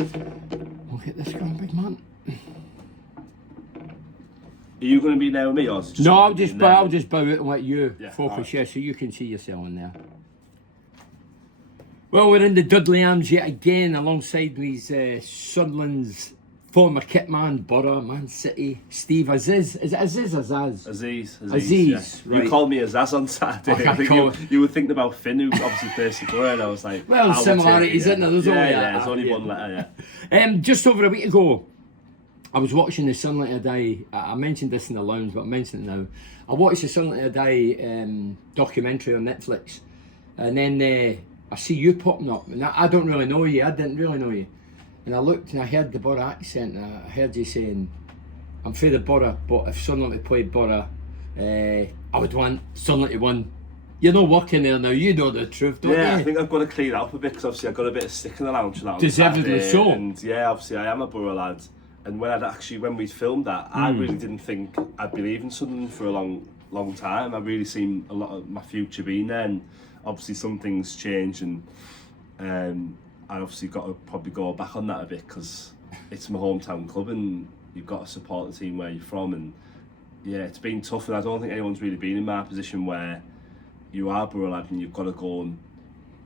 Look at this guy, big man. Are you going to be there with me, or is it just No, I'll somebody just in bow. there? I'll just bow out and let you focus. alright. Yeah, so you can see yourself in there. Well, we're in the Dudley Arms yet again, alongside these Sunderland's former kit man, Borough, Man City, Steve Aziz. Is it Aziz or Zaz? Aziz, yeah. Right. You called me Azaz on Saturday. I I think call you were thinking about Finn, who obviously plays for Borough, and I was like, Well, I will similarities, take it, isn't there? There's there's only only one letter, yeah. Just over a week ago, I was watching the Sunlight of Day. I mentioned this in the lounge, but I mention it now. I watched the Sunlight of Day documentary on Netflix, and then I see you popping up, and I don't really know you. I didn't really know you, and I looked and I heard the Borough accent, and I heard you saying, "I'm for the Borough, but if Sunlight had played Borough, I would want Sunlight to win." You're not working there now. You know the truth, don't you? Yeah, I think I've got to clear that up a bit, because obviously I got a bit of stick in the lounge for that on Deservedly Saturday, so. and yeah, obviously I am a Borough lad. And when we filmed that, I really didn't think I'd be leaving Sunderland for a long time. I really seen a lot of my future being there, and obviously some things change, and I obviously got to probably go back on that a bit, because it's my hometown club, and you've got to support the team where you're from, and yeah, it's been tough, and I don't think anyone's really been in my position where you are a Borough lad and you've got to go and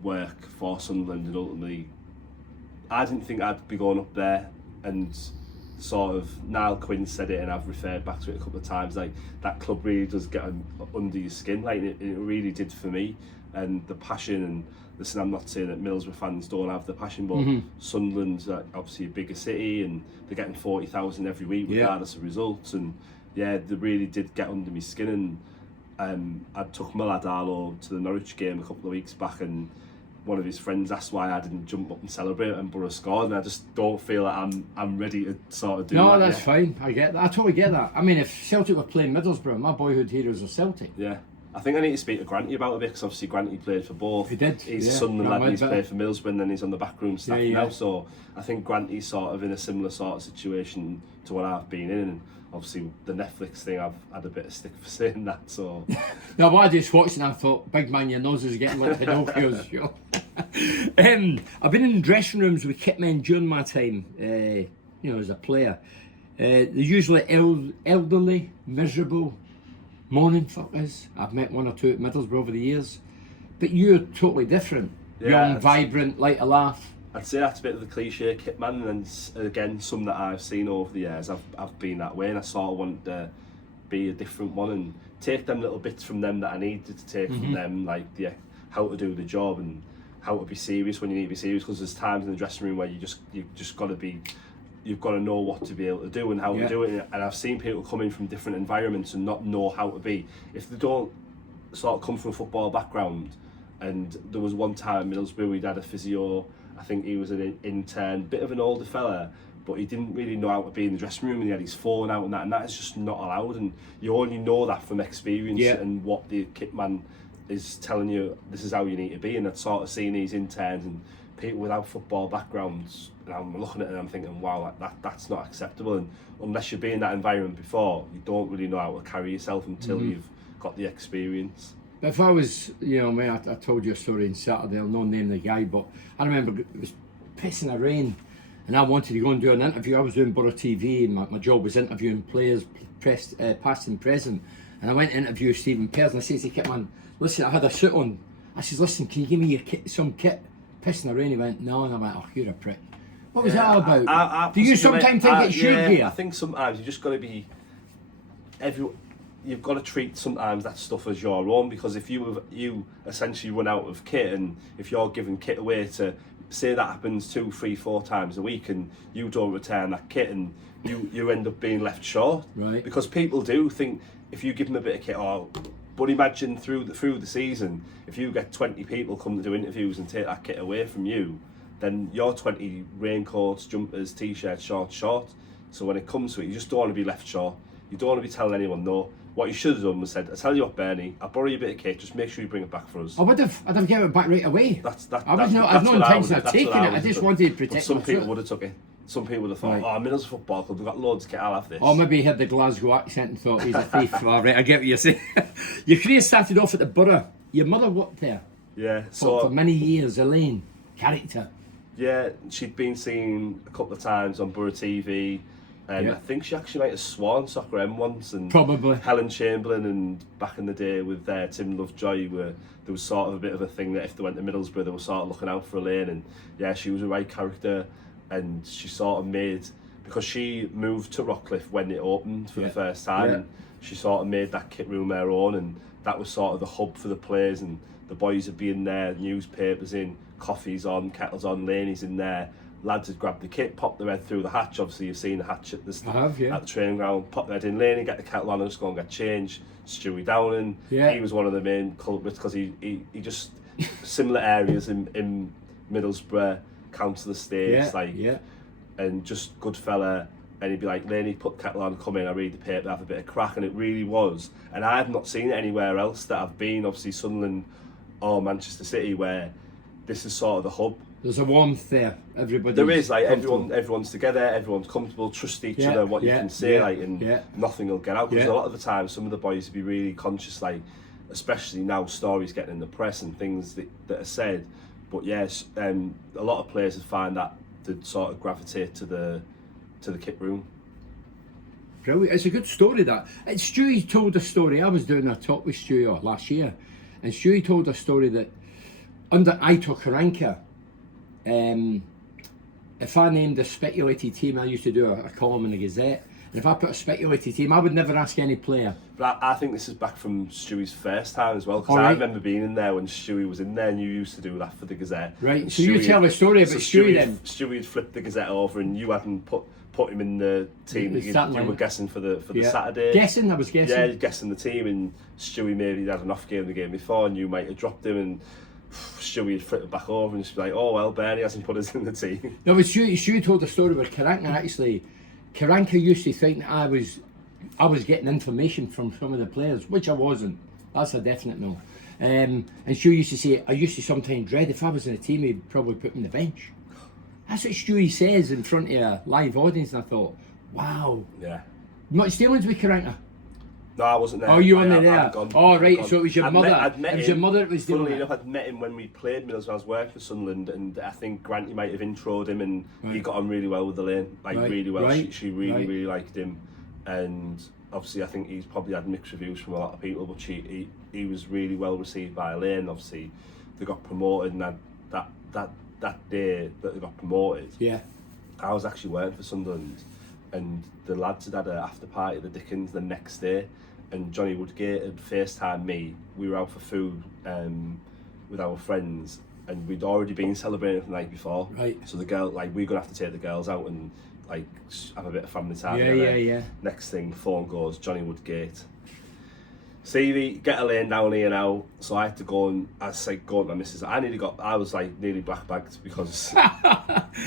work for Sunderland, and ultimately I didn't think I'd be going up there, and sort of Niall Quinn said it, and I've referred back to it a couple of times, like that club really does get under your skin, like it really did for me. And the passion, and listen, I'm not saying that Middlesbrough fans don't have the passion, but Sunderland's obviously a bigger city, and they're getting 40,000 every week regardless of results, and yeah, they really did get under my skin. And I took my lad Arlo to the Norwich game a couple of weeks back, and one of his friends asked why I didn't jump up and celebrate and Borough scored, and I just don't feel like I'm ready to sort of do that. No, that's fine. I get that. I totally get that. I mean, if Celtic were playing Middlesbrough, my boyhood heroes are Celtic. Yeah. I think I need to speak to Granty about it, because obviously Granty played for both. He did. He's a Sunderland lad, and he's played for Middlesbrough, and then he's on the backroom staff now. So I think Granty's sort of in a similar sort of situation to what I've been in. And obviously the Netflix thing, I've had a bit of stick for saying that. So no, but I just watched and I thought, big man, your nose is getting like Pinocchio's. You know? I've been in dressing rooms with kit men during my time, as a player. They're usually elderly, miserable, moaning fuckers. I've met one or two at Middlesbrough over the years, but you're totally different. Young, vibrant, like a laugh. I'd say that's a bit of the cliche kit man, and again, some that I've seen over the years, I've been that way, and I sort of want to be a different one and take them little bits from them that I needed to take from them, like how to do the job and how to be serious when you need to be serious, because there's times in the dressing room where you've just got to be, you've got to know what to be able to do and how to do it. And I've seen people come in from different environments and not know how to be, if they don't sort of come from a football background. And there was one time in Middlesbrough we'd had a physio, I think he was an intern, bit of an older fella, but he didn't really know how to be in the dressing room, and he had his phone out and that is just not allowed, and you only know that from experience and what the kit man is telling you, this is how you need to be. And I'd sort of seen these interns and people without football backgrounds, and I'm looking at it and I'm thinking, wow, that's not acceptable. And unless you've been in that environment before, you don't really know how to carry yourself until you've got the experience. If I was, I told you a story on Saturday, I'll not name the guy, but I remember it was pissing a rain and I wanted to go and do an interview. I was doing Borough TV, and my job was interviewing players, past and present, and I went to interview Stephen Pears, and I said to the kit man, listen, I had a suit on. I said, listen, can you give me your kit, some kit? Pissing a rain. He went, no, and I went, oh, you're a prick. What was that about? Do you sometimes think it should be? I think sometimes you just got to be, you've got to treat sometimes that stuff as your own, because if you essentially run out of kit, and if you're giving kit away to, say that happens 2, 3, 4 times a week, and you don't return that kit, and you end up being left short. Right. Because people do think if you give them a bit of kit, but imagine through the season, if you get 20 people come to do interviews and take that kit away from you, then your 20 raincoats, jumpers, t-shirts, short. So when it comes to it, you just don't want to be left short. You don't want to be telling anyone no. What you should have done was said, I tell you what, Bernie, I'll borrow you a bit of kit, just make sure you bring it back for us. I'd have given it back right away. I've no what intention of taking it, I just wanted to protect it. Some people myself. would have took it. Some people would have thought, Middlesbrough Football Club, we've got loads of kit, I'll have this. Or maybe he had the Glasgow accent and thought he's a thief. All right, I get what you're saying. Your career started off at the Borough. Your mother worked there Yeah, for many years, Elaine, character. Yeah, she'd been seen a couple of times on Borough TV. And I think she actually might have sworn Soccer M once, and Probably. Helen Chamberlain, and back in the day with Tim Lovejoy, where there was sort of a bit of a thing that if they went to Middlesbrough, they were sort of looking out for Elaine, and yeah, she was a right character, and she sort of made, because she moved to Rockcliffe when it opened for the first time, and she sort of made that kit room her own, and that was sort of the hub for the players, and the boys would be in there, newspapers in, coffees on, kettles on, Laney's in there. Lads had grabbed the kit, popped their head through the hatch. Obviously, you've seen the hatch at the at the training ground. Pop their head in, Laney, get the kettle on, and just go and get changed. Stewie Downing, he was one of the main culprits because he just similar areas in Middlesbrough, Council Estates, and just good fella. And he'd be like, Laney, put the kettle on, come in, I read the paper, have a bit of crack, and it really was. And I've not seen it anywhere else that I've been, obviously Sunderland or Manchester City, where this is sort of the hub. There's a warmth there. Everybody. There is, like, everyone's together, everyone's comfortable, trust each other, what you can say, like, and nothing will get out. Because a lot of the time, some of the boys would be really conscious, like, especially now stories getting in the press and things that are said. But yes, a lot of players would find that they'd sort of gravitate to the kit room. Brilliant. It's a good story, that. Stewie told a story. I was doing a talk with Stewie last year, and Stewie told a story that under Aitor Karanka, if I named a speculated team, I used to do a column in the Gazette, and if I put a speculated team, I would never ask any player. But I think this is back from Stewie's first time as well, because I remember being in there when Stewie was in there, and you used to do that for the Gazette. Right, so you tell a story about Stewie then. Stewie had flipped the Gazette over, and you hadn't put him in the team that you were guessing for the Saturday. Guessing, I was guessing. Yeah, guessing the team, and Stewie maybe had an off game the game before, and you might have dropped him, and Stewie would flip it back over and just be like, oh well, Bernie hasn't put us in the team. No, but Stewie told a story where Karanka actually, Karanka used to think that I was getting information from some of the players, which I wasn't. That's a definite no. And Stewie used to say, I used to sometimes dread if I was in a team, he'd probably put me on the bench. That's what Stewie says in front of a live audience, and I thought, wow. Yeah. Much dealings with Karanka? No, I wasn't there. Oh, you weren't there? Oh, right, gone. so it was your mother. It was your mother that was dealing with it. Funnily enough, I'd met him when we played Middlesbrough. I was working for Sunderland, and I think Granty might have introed him, and he got on really well with Elaine, really well. She really liked him, and obviously I think he's probably had mixed reviews from a lot of people, but he was really well received by Elaine. Obviously, they got promoted, and that day that they got promoted, I was actually working for Sunderland, and the lads had an after party at the Dickens the next day, and Johnny Woodgate had FaceTimed me. We were out for food with our friends, and we'd already been celebrating the night before. Right. So the girl, like, we're gonna have to take the girls out and like have a bit of family time. Yeah. Next thing, phone goes, Johnny Woodgate. Stevie, get Elaine down here now. So I had to go, and I was like, go to my missus. I was like nearly black bagged because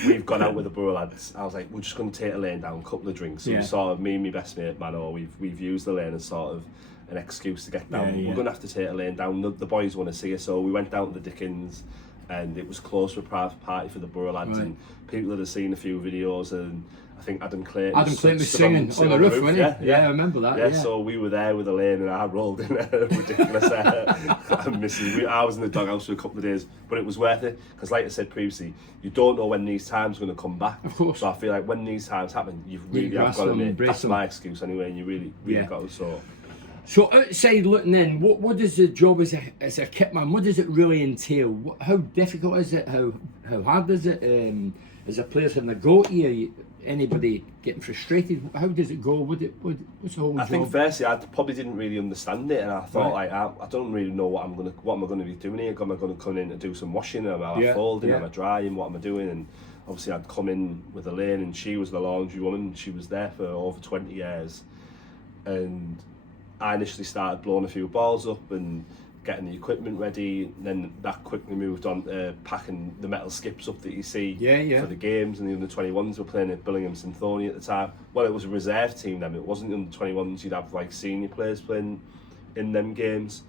we've gone out with the Borough lads. I was like, we're just going to take Elaine down, a couple of drinks. So we sort of, me and my best mate, Mano, we've used Elaine as sort of an excuse to get down. We're going to have to take Elaine down. The boys want to see her. So we went down to the Dickens, and it was close to a private party for the Borough lads. And people that had seen a few videos, and I think Adam Clayton was singing on the roof, wasn't he? Yeah, I remember that. Yeah, so we were there with Elaine, and I rolled in a ridiculous I was in the doghouse for a couple of days, but it was worth it, because like I said previously, you don't know when these times are going to come back. Of course. So I feel like when these times happen, you've really have got to embrace. That's my excuse anyway, and you really got to. So outside looking in, what does the job as a kit man, what does it really entail? How difficult is it? How hard is it? As a player's having a go at you, anybody getting frustrated? How does it go? What's the whole job? I think firstly, I probably didn't really understand it, and I thought like I don't really know what am I going to be doing here? Am I going to come in and do some washing? Am I folding? Am I drying? What am I doing? And obviously, I'd come in with Elaine, and she was the laundry woman. She was there for over 20 years, and I initially started blowing a few balls up and getting the equipment ready, and then that quickly moved on to packing the metal skips up that you see for the games, and the under-21s were playing at Billingham Synthonia at the time. Well, it was a reserve team then, it wasn't the under-21s, you'd have like senior players playing in them games.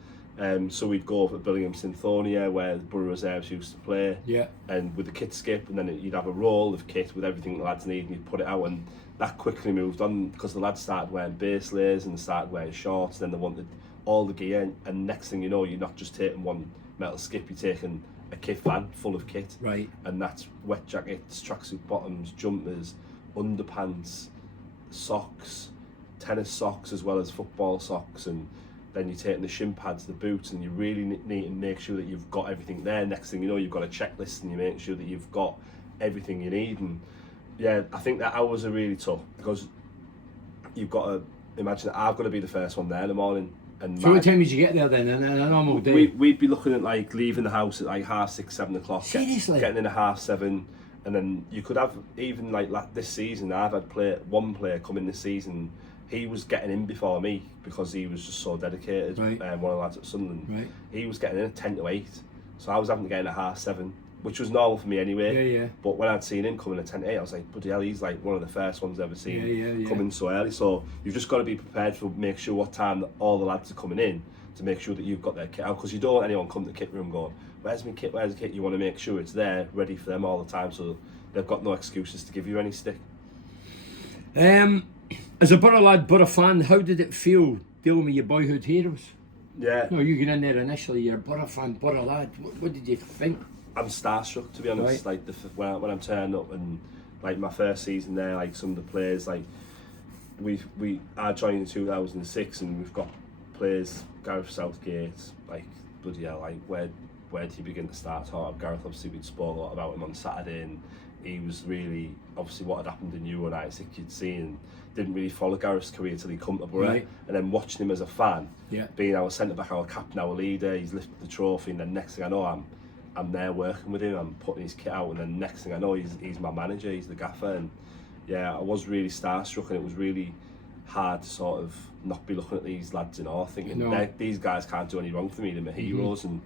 So we'd go over to Billingham Synthonia where the Borough reserves used to play, and with the kit skip, and then you'd have a roll of kit with everything the lads need, and you'd put it out, and that quickly moved on because the lads started wearing base layers and started wearing shorts, and then they wanted all the gear, and next thing you know, you're not just taking one metal skip, you're taking a kit van full of kit, Right. and that's wet jackets, tracksuit bottoms, jumpers, underpants, socks, tennis socks as well as football socks, and then you're taking the shin pads, the boots, and you really need to make sure that you've got everything there. Next thing you know, you've got a checklist and you make sure that you've got everything you need. And yeah, I think that hours are really tough because you've got to imagine that I've got to be the first one there in the morning. And So what time did you get there then, in a normal day? We'd be looking at like leaving the house at like 6:30, 7 o'clock. Seriously? Getting in at 7:30, and then you could have even like this season. I've had one player come in this season. He was getting in before me because he was just so dedicated. Right. One of the lads at Sunderland. Right. He was getting in at 10 to 8, so I was having to get in at 7:30, which was normal for me anyway. Yeah, yeah. But when I'd seen him coming at 10 to 8, I was like, bloody hell, he's like one of the first ones I've ever seen coming so early. So you've just got to be prepared for make sure what time all the lads are coming in to make sure that you've got their kit out, because you don't want anyone come to the kit room going, where's my kit, where's the kit? You want to make sure it's there, ready for them all the time, so they've got no excuses to give you any stick. As a Borough lad, Borough fan, how did it feel dealing with your boyhood heroes? Yeah. No, you get in there initially, you're a Borough fan, Borough lad. What did you think? I'm starstruck, to be honest. Right. Like when I'm turning up, and like my first season there, like some of the players, like I joined in 2006, and we've got players, Gareth Southgate, like bloody hell, like where did he begin to start? Gareth, obviously we'd spoke a lot about him on Saturday, and he was really obviously what had happened in Euro 96 you'd seen, and didn't really follow Gareth's career till he come to Borough. Right. And then watching him as a fan, Yeah. being our centre back, our captain, our leader, he's lifted the trophy, and then next thing I know I'm there working with him, I'm putting his kit out, and then next thing I know he's my manager, he's the gaffer. And yeah, I was really starstruck, and it was really hard to sort of not be looking at these lads in awe, thinking these guys can't do any wrong for me, they're my heroes. And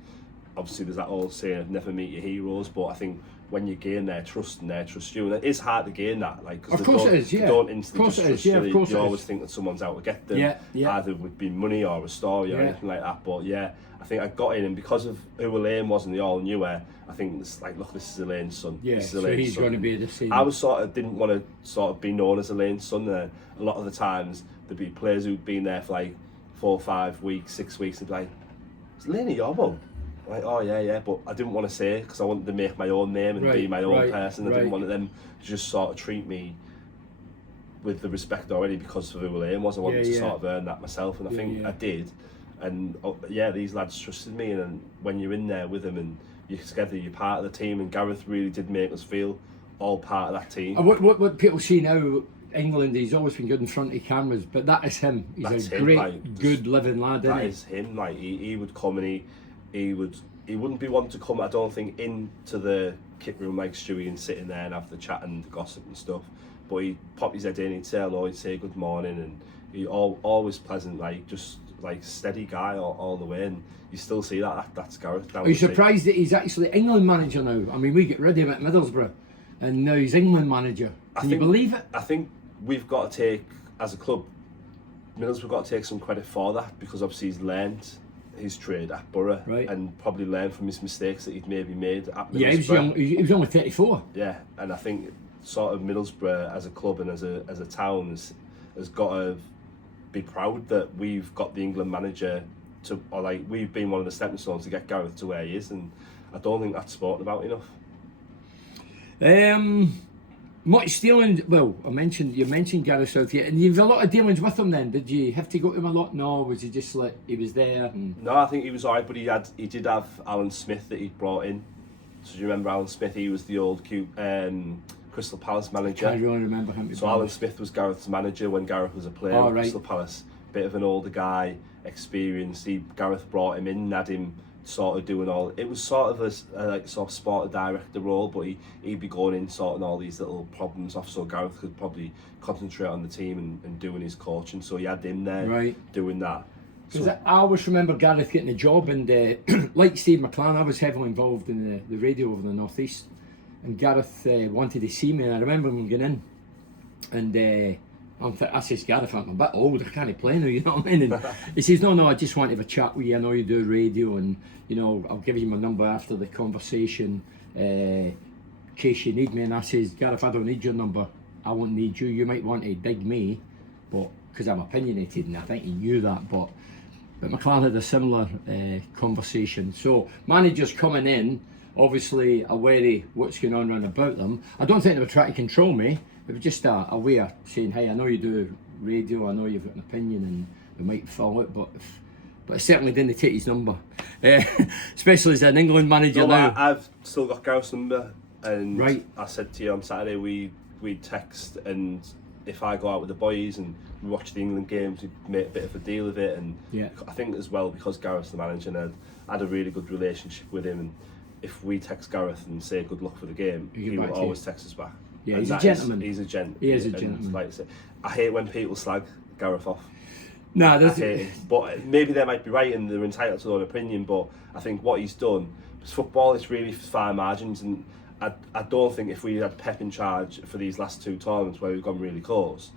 obviously there's that old saying, never meet your heroes, but I think when you gain their trust and they trust you, and it is hard to gain that, like, because they don't instantly just trust you. You always think that someone's out to get them, either with being money or a story or anything like that. But yeah, I think I got in, and because of who Elaine was and they all knew her, I think it's like, look, this is Elaine's son. Yeah, this is so Elaine's he's son. going to be the same. I was didn't want to sort of be known as Elaine's son. A lot of the times there'd be players who'd been there for like 4 or 5 weeks, 6 weeks, and be like, is Elaine your mum? Like, oh yeah, but I didn't want to say it because I wanted to make my own name and be my own person. I didn't want them to just sort of treat me with the respect already because of who Elaine was. I wanted to sort of earn that myself, and I think I did. And these lads trusted me, and then when you're in there with them and you're together, you're part of the team. And Gareth really did make us feel all part of that team. What people see now, England, he's always been good in front of cameras, but that is him. He's a great, good living lad. That is him. Like he would come, and he wouldn't be one to come, I don't think, into the kit room like Stewie and sitting there and have the chat and the gossip and stuff. But he'd pop his head in, he'd say hello, he'd say good morning, and he always pleasant, like just like steady guy all the way. And you still see that's Gareth. Are you surprised that he's actually England manager now? I mean, we get rid of him at Middlesbrough, and now he's England manager. Can you believe it? I think we've got to take, as a club, Middlesbrough got to take some credit for that, because obviously he's learned his trade at Borough, and probably learned from his mistakes that he'd maybe made at Middlesbrough. Yeah, he was only 34. Yeah, and I think sort of Middlesbrough as a club and as a town has got to be proud that we've got the England manager we've been one of the stepping stones to get Gareth to where he is, and I don't think that's spoken about enough. Much dealing. Well, you mentioned Gareth Southgate, and you've a lot of dealings with him. Then did you have to go to him a lot? No, was he just like he was there? No, I think he was alright, but he did have Alan Smith that he'd brought in. So do you remember Alan Smith? He was the old Crystal Palace manager. I really remember him. So Alan Smith was Gareth's manager when Gareth was a player at Crystal Palace. Bit of an older guy, experienced. Gareth brought him in and had him sort of doing all. It was sort of a sort of sport director role, but he'd be going in sorting all these little problems off, so Gareth could probably concentrate on the team and doing his coaching. So he had him there doing that. Because I always remember Gareth getting a job, and like Steve McClan, I was heavily involved in the radio over the North East, and Gareth wanted to see me, and I remember him going in, and I says, Gareth, I'm a bit old, I can't play now, you know what I mean? And he says, no, I just want to have a chat with you, I know you do radio, and you know, I'll give you my number after the conversation, in case you need me. And I says, Gareth, I don't need your number, I won't need you. You might want to dig me, but because I'm opinionated, and I think he knew that, but McLaren had a similar conversation. So managers coming in, obviously aware of what's going on around about them. I don't think they were trying to control me. It was just a way of saying, hey, I know you do radio, I know you've got an opinion and we might follow it, but I certainly didn't take his number. Especially as an England manager now. I've still got Gareth's number, and right. I said to you on Saturday we text, and if I go out with the boys and we watch the England games, we make a bit of a deal of it, and I think as well, because Gareth's the manager and I had a really good relationship with him, and if we text Gareth and say good luck for the game, he will always text us back. Yeah, he's a gentleman. He's a gent. He is a gentleman. Like I say, I hate when people slag Gareth off. No, I hate it. But maybe they might be right and they're entitled to their own opinion, but I think what he's done, because football is really fine margins, and I don't think if we had Pep in charge for these last two tournaments where we've gone really close,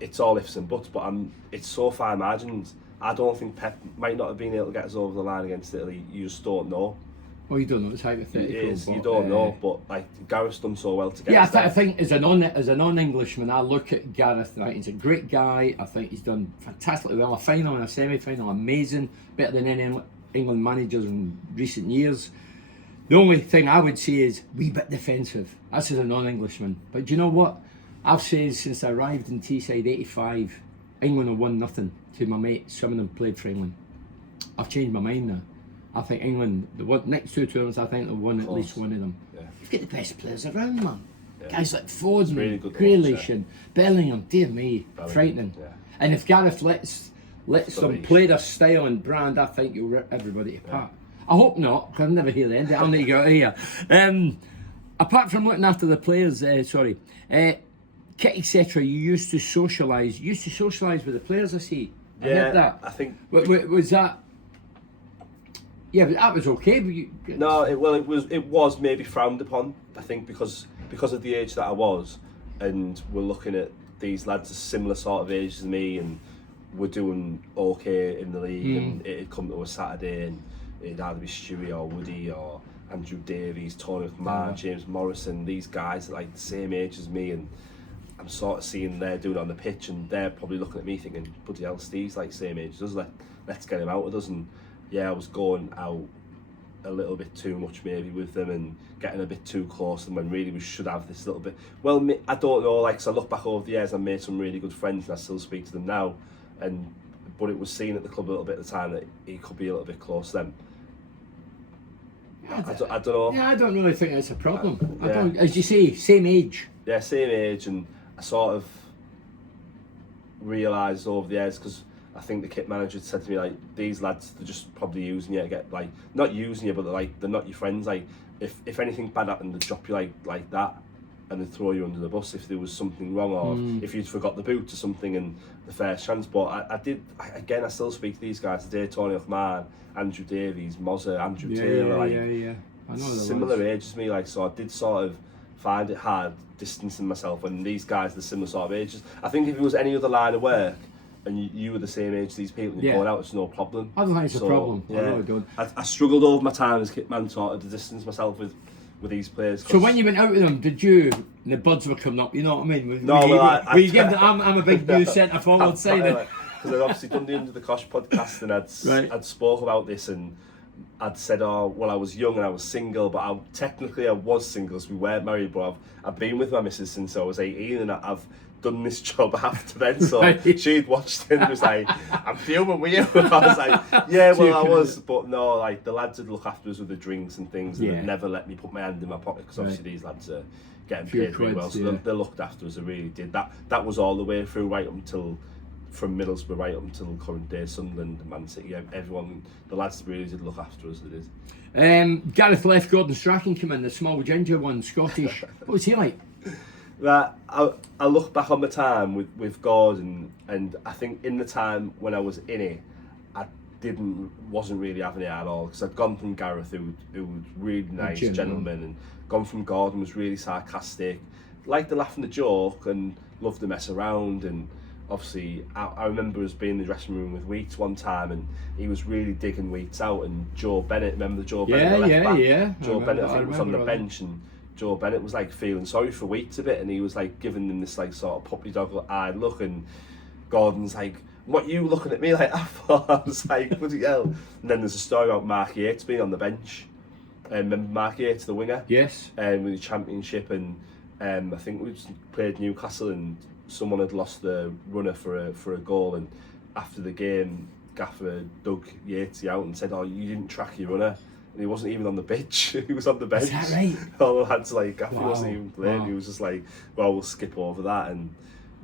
it's all ifs and buts, but it's so fine margins. I don't think Pep might not have been able to get us over the line against Italy. You just don't know. Well, you don't know, it's hypothetical. It is, you don't know, but like Gareth's done so well to get us I think as a non-Englishman, I look at Gareth, right, he's a great guy. I think he's done fantastically well. A final and a semi-final, amazing, better than any England managers in recent years. The only thing I would say is wee bit defensive. That's as a non-Englishman. But do you know what? I've said since I arrived in Teesside '85, England have won nothing to my mates. Some of them played for England. I've changed my mind now. I think England, the next two tournaments, I think they've won at least one of them. Yeah. You've got the best players around, man. Yeah. Guys like Foden, really Grealish and Bellingham, dear me, frightening. Yeah. And if Gareth lets them play their style and brand, I think you'll rip everybody apart. I hope not, because I'll never hear the end. I'll need to get out of here. Apart from looking after the players, kit, etc., you used to socialise. You used to socialise with the players, I see. I heard that. I think... Was that... Yeah, but that was okay. But no, it was maybe frowned upon. I think because of the age that I was, and we're looking at these lads of similar sort of age as me, and we're doing okay in the league, and it'd come to a Saturday, and it'd either be Stewie or Woody or Andrew Davies, Tony McMahon, James Morrison. These guys are like the same age as me, and I'm sort of seeing they're doing it on the pitch, and they're probably looking at me thinking, bloody hell, Steve's like same age as us. Let's get him out with us. And yeah, I was going out a little bit too much maybe with them and getting a bit too close to them when really we should have this little bit. Well, I don't know, like, so I look back over the years, I made some really good friends and I still speak to them now, but it was seen at the club a little bit at the time that he could be a little bit close to them. I don't know. Yeah, I don't really think it's a problem. I don't, as you say, same age. Yeah, same age, and I sort of realised over the years, because I think the kit manager said to me, like, these lads, they're just probably using you to get, like, not using you, but they're not your friends. Like, if anything bad happened, they'd drop you like that, and they'd throw you under the bus if there was something wrong, or if you'd forgot the boot or something in the first chance. But I still speak to these guys today: Tony McMahon, Andrew Davies, Mozza, Andrew Taylor, I know similar age as me. Like, so I did sort of find it hard distancing myself when these guys are similar sort of ages. I think if it was any other line of work, and you were the same age as these people and you're going out, it's no problem. I don't think it's a problem. Yeah, I really don't. I struggled over my time as kitman sort of to distance myself with these players. So when you went out with them, did you, the buds were coming up, you know what I mean? I'm a big new centre forward side. Because I'd obviously done the Under the Cosh podcast, and I'd spoke about this, and I'd said, oh, well, I was young and I was single, but technically I was single, so we weren't married, but I've been with my missus since I was 18, and I've done this job after then, so she'd watched it and was like, I'm fuming with you. I was like, yeah, well, I was, but no, like, the lads would look after us with the drinks and things, and they'd never let me put my hand in my pocket, because obviously these lads are getting paid really well, so they looked after us, they really did. That was all the way through, right up until, from Middlesbrough right up until current day, Sunderland, Man City, everyone, the lads really did look after us, they did. Gareth left, Gordon Strachan came in, the small ginger one, Scottish. What was he like? That I look back on the time with Gordon, and I think in the time when I was in it, I wasn't really having it at all, because I'd gone from Gareth, who was really nice gentleman, and gone from Gordon, was really sarcastic, liked the laugh and the joke, and loved to mess around. And obviously I remember us being in the dressing room with Wheats one time, and he was really digging Wheats out, and Joe Bennett, remember the Joe Bennett, the left back? Joe Bennett, I think, was on the bench, and Joe Bennett was like feeling sorry for Wheats a bit, and he was like giving him this like sort of puppy dog eye look, and Gordon's like, what, you looking at me like that for? I was like, bloody hell. And then there's a story about Mark Yates being on the bench, Remember Mark Yates, the winger? Yes. With the Championship, and I think we played Newcastle, and someone had lost the runner for a goal, and after the game, Gaffer dug Yatesy out and said, "Oh, you didn't track your runner." And he wasn't even on the pitch. He was on the bench. Is that right? All the lads like Gaffer Wow. wasn't even playing. Wow. He was just like, "Well, we'll skip over that." And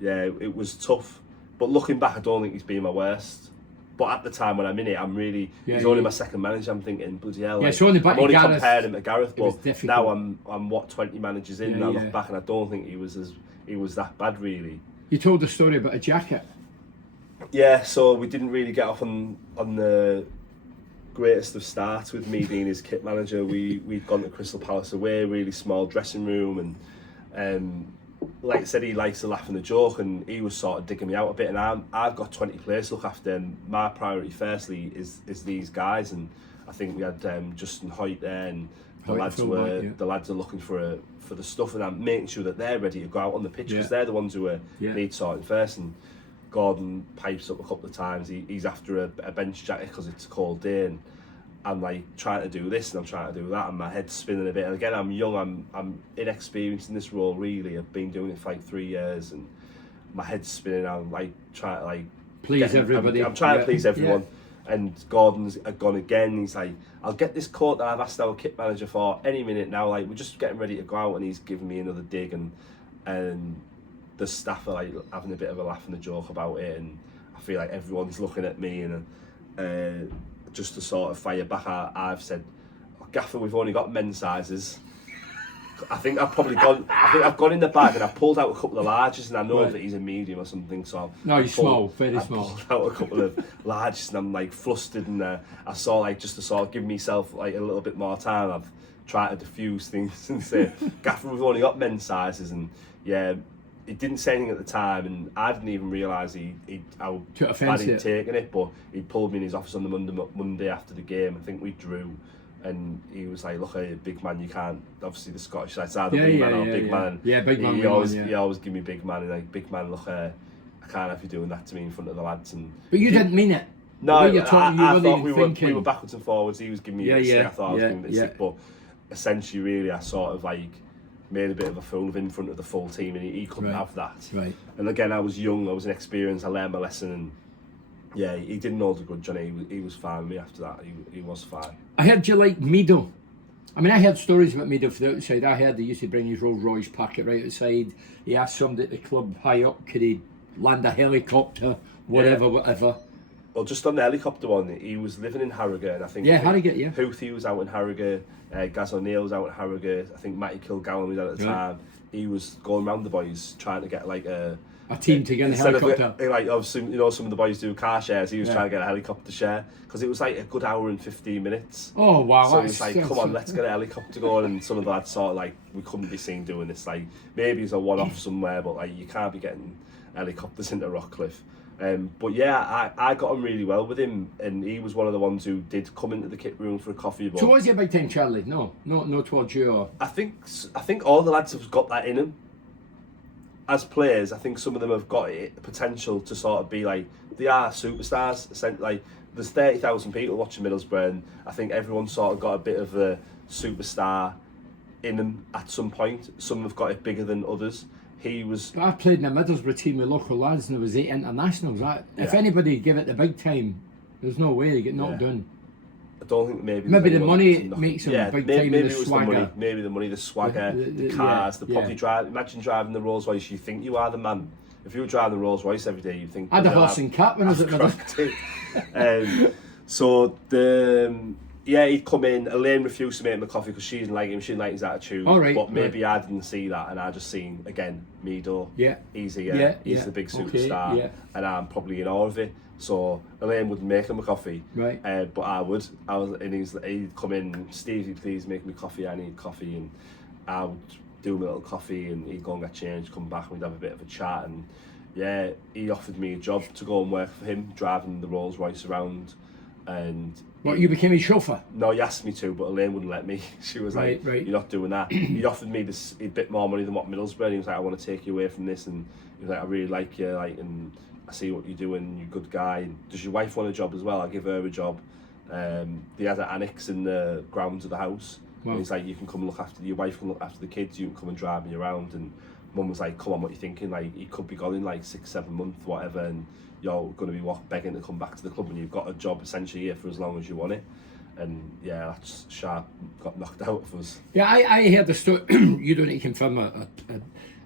yeah, it was tough. But looking back, I don't think he's been my worst. But at the time when I'm in it, I'm really he's only my second manager. I'm thinking, bloody hell. Like, so only back I'm only Gareth, comparing him to Gareth, but difficult. now I'm what 20 managers in. And I Yeah. look back and I don't think he was that bad really. You told the story about a jacket. Yeah, so we didn't really get off on the greatest of starts with me being his kit manager. We'd gone to Crystal Palace away, really small dressing room, and like I said, he likes to laugh and a joke, and he was sort of digging me out a bit. And I've got 20 players to look after, and my priority firstly is these guys. And I think we had Justin Hoyt there, and the lads are looking for the stuff, and I'm making sure that they're ready to go out on the pitch because they're the ones who need sorting first. And Gordon pipes up a couple of times. He's after a bench jacket because it's a cold day, and I'm like trying to do this and I'm trying to do that, and my head's spinning a bit. And again, I'm young, I'm inexperienced in this role really. I've been doing it for like 3 years, and my head's spinning. I'm like trying to like please everybody. I'm trying to please everyone. And Gordon's gone again. He's like, "I'll get this coat that I've asked our kit manager for any minute now. Like we're just getting ready to go out," and he's giving me another dig, and the staff are like having a bit of a laugh and a joke about it, and I feel like everyone's looking at me, and just to sort of fire back, I've said, "Oh, Gaffer, we've only got men's sizes." I think I've gone in the bag and I pulled out a couple of larges, and I know that he's a medium or something, so no, he's small, very small. I pulled out a couple of larges, and I'm like flustered, and I saw like just to sort of give myself like a little bit more time, I've tried to diffuse things and say, "Gaffer, we've only got men's sizes," and yeah. He didn't say anything at the time, and I didn't even realise how bad he'd taken it. But he pulled me in his office on the Monday after the game. I think we drew, and he was like, "Look, a big man, you can't." Obviously, the Scottish side's either big man or big man. Yeah, big man. He always give me big man, and like, "Big man, look, I can't have you doing that to me in front of the lads." And but you didn't mean it. No, I thought we were backwards and forwards. He was giving me a stick. I thought I was giving me a stick, but essentially, really, I sort of like made a bit of a fool of him in front of the full team, and he couldn't have that. Right. And again, I was young, I was inexperienced, I learned my lesson, and yeah, he didn't hold a grudge on it. He was fine with me after that. He was fine. I heard you like Mido. I mean, I heard stories about Mido from the outside. I heard he used to bring his Rolls Royce packet right outside. He asked somebody at the club high up, could he land a helicopter, whatever. Well, just on the helicopter one, he was living in Harrogate, and I think Harrogate, Houthie was out in Harrogate, Gaz O'Neill was out in Harrogate, I think Matty Kilgallen was out at the time. He was going around the boys trying to get like a team to get a helicopter. Like obviously, you know, some of the boys do car shares. He was trying to get a helicopter share because it was like a good hour and 15 minutes. Oh wow! So he was like, "Come on, let's get a helicopter going." And some of the lads sort of like, we couldn't be seen doing this. Like maybe it's a one-off somewhere, but like you can't be getting helicopters into Rockcliffe. But yeah, I got on really well with him, and he was one of the ones who did come into the kit room for a coffee. But so was he a big time Charlie? No towards you. Or... I think all the lads have got that in them. As players, I think some of them have got it, potential to sort of be like, they are superstars. Like there's 30,000 people watching Middlesbrough, and I think everyone's sort of got a bit of a superstar in them at some point. Some have got it bigger than others. But I played in a Middlesbrough team with local lads, and there was 8 internationals. If anybody give it the big time, there's no way they get knocked down. I don't think maybe the money makes them big time. Maybe the it was swagger. the money. Maybe the money, the swagger, the cars, the poppy drive. Imagine driving the Rolls Royce. You think you are the man. If you were driving the Rolls Royce every day, you think. I had a horse and cat when I was at Middlesbrough. So he'd come in. Elaine refused to make him a coffee because she didn't like him. She didn't like his attitude. But maybe I didn't see that, and I just seen again Mido. Yeah. He's here. He's the big superstar, and I'm probably in awe of it. So Elaine wouldn't make him a coffee, right? But I would. And he'd come in. Stevie, please make me coffee. I need coffee, and I would do a little coffee, and he'd go and get changed, come back, and we'd have a bit of a chat. And yeah, he offered me a job to go and work for him, driving the Rolls Royce around. And you became his chauffeur? No, he asked me to, but Elaine wouldn't let me. She was like, "You're not doing that." He offered me a bit more money than what Middlesbrough. And he was like, "I want to take you away from this," and he was like, "I really like you, like, and I see what you're doing. You're a good guy. And does your wife want a job as well? I'll give her a job." They had an annex in the grounds of the house, Wow. And he's like, you can come and look after, your wife can look after the kids, you can come and drive me around. And Mum was like, come on, what are you thinking? Like, he could be gone in like 6-7 months, whatever, and you're going to be begging to come back to the club, and you've got a job essentially here for as long as you want it. And yeah, that's sharp, got knocked out of us. Yeah, I heard the story. You don't need to confirm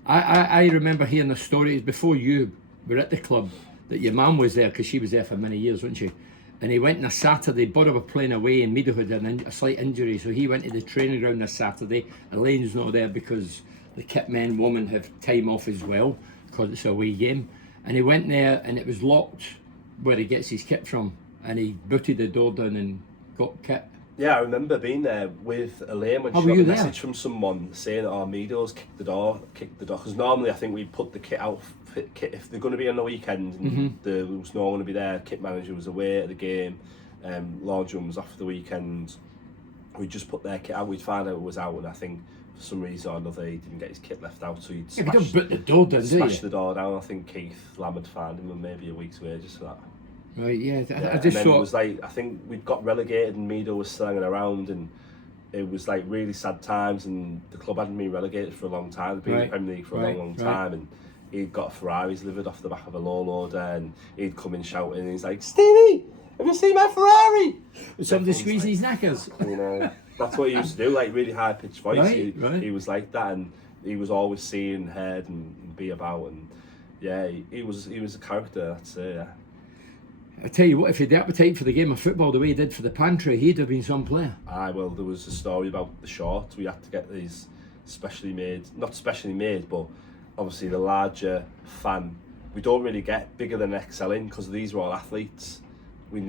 I remember hearing the stories before you were at the club that your mum was there, because she was there for many years, wasn't she? And he went on a Saturday. Borough were playing away in Meadowood and a slight injury, so he went to the training ground this Saturday. Elaine's not there because the kit men woman have time off as well because it's a away game. And he went there and it was locked where he gets his kit from, and he booted the door down and got kit. Yeah, I remember being there with Elaine when she got a message from someone saying, "Oh, Meadows kicked the door." Because normally I think we put the kit out. If they're going to be on the weekend and there was no one going to be there, kit manager was away at the game, Laundry was off for the weekend, we just put their kit out. We'd find out it was out, and I think for some reason or another he didn't get his kit left out, so he'd smashed the door down, smashed the door down. I think Keith Lamb had found him, and maybe a week's wages for that. Right, yeah. I just and then thought it was like, I think we'd got relegated and Meadow was still hanging around, and it was like really sad times, and the club hadn't been relegated for a long time. They'd been in the Premier League for a long time, and he'd got Ferraris delivered off the back of a low loader, and he'd come in shouting, and he's like, "Stevie, have you seen my Ferrari?" Was somebody squeezing his knackers? You know, that's what he used to do, like really high pitched voice. He was like that, and he was always seen, heard, and be about, and yeah, he was a character. I'd say, yeah. I tell you what, if he had the appetite for the game of football the way he did for the pantry, he'd have been some player. Well, there was a story about the shorts. We had to get these not specially made, but obviously the larger fan. We don't really get bigger than XL in because these are all athletes. We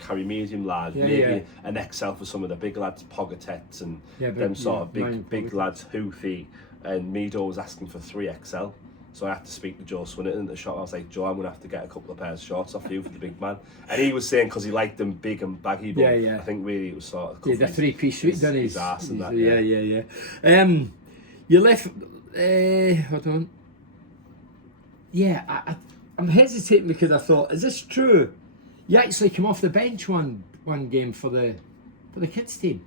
carry medium, large, maybe an XL for some of the big lads, Pogatets and them sort of big lads, Hoofy, and Meadow was asking for 3XL. So I had to speak to Joe Swinnerton at the shop. I was like, "Joe, I'm going to have to get a couple of pairs of shorts off you for the big man." And he was saying because he liked them big and baggy, but I think really it was sort of... the three-piece suit, done his ass and that. Yeah. You left... hold on. Yeah, I'm hesitating because I thought, is this true? You actually came off the bench one game for the kids team.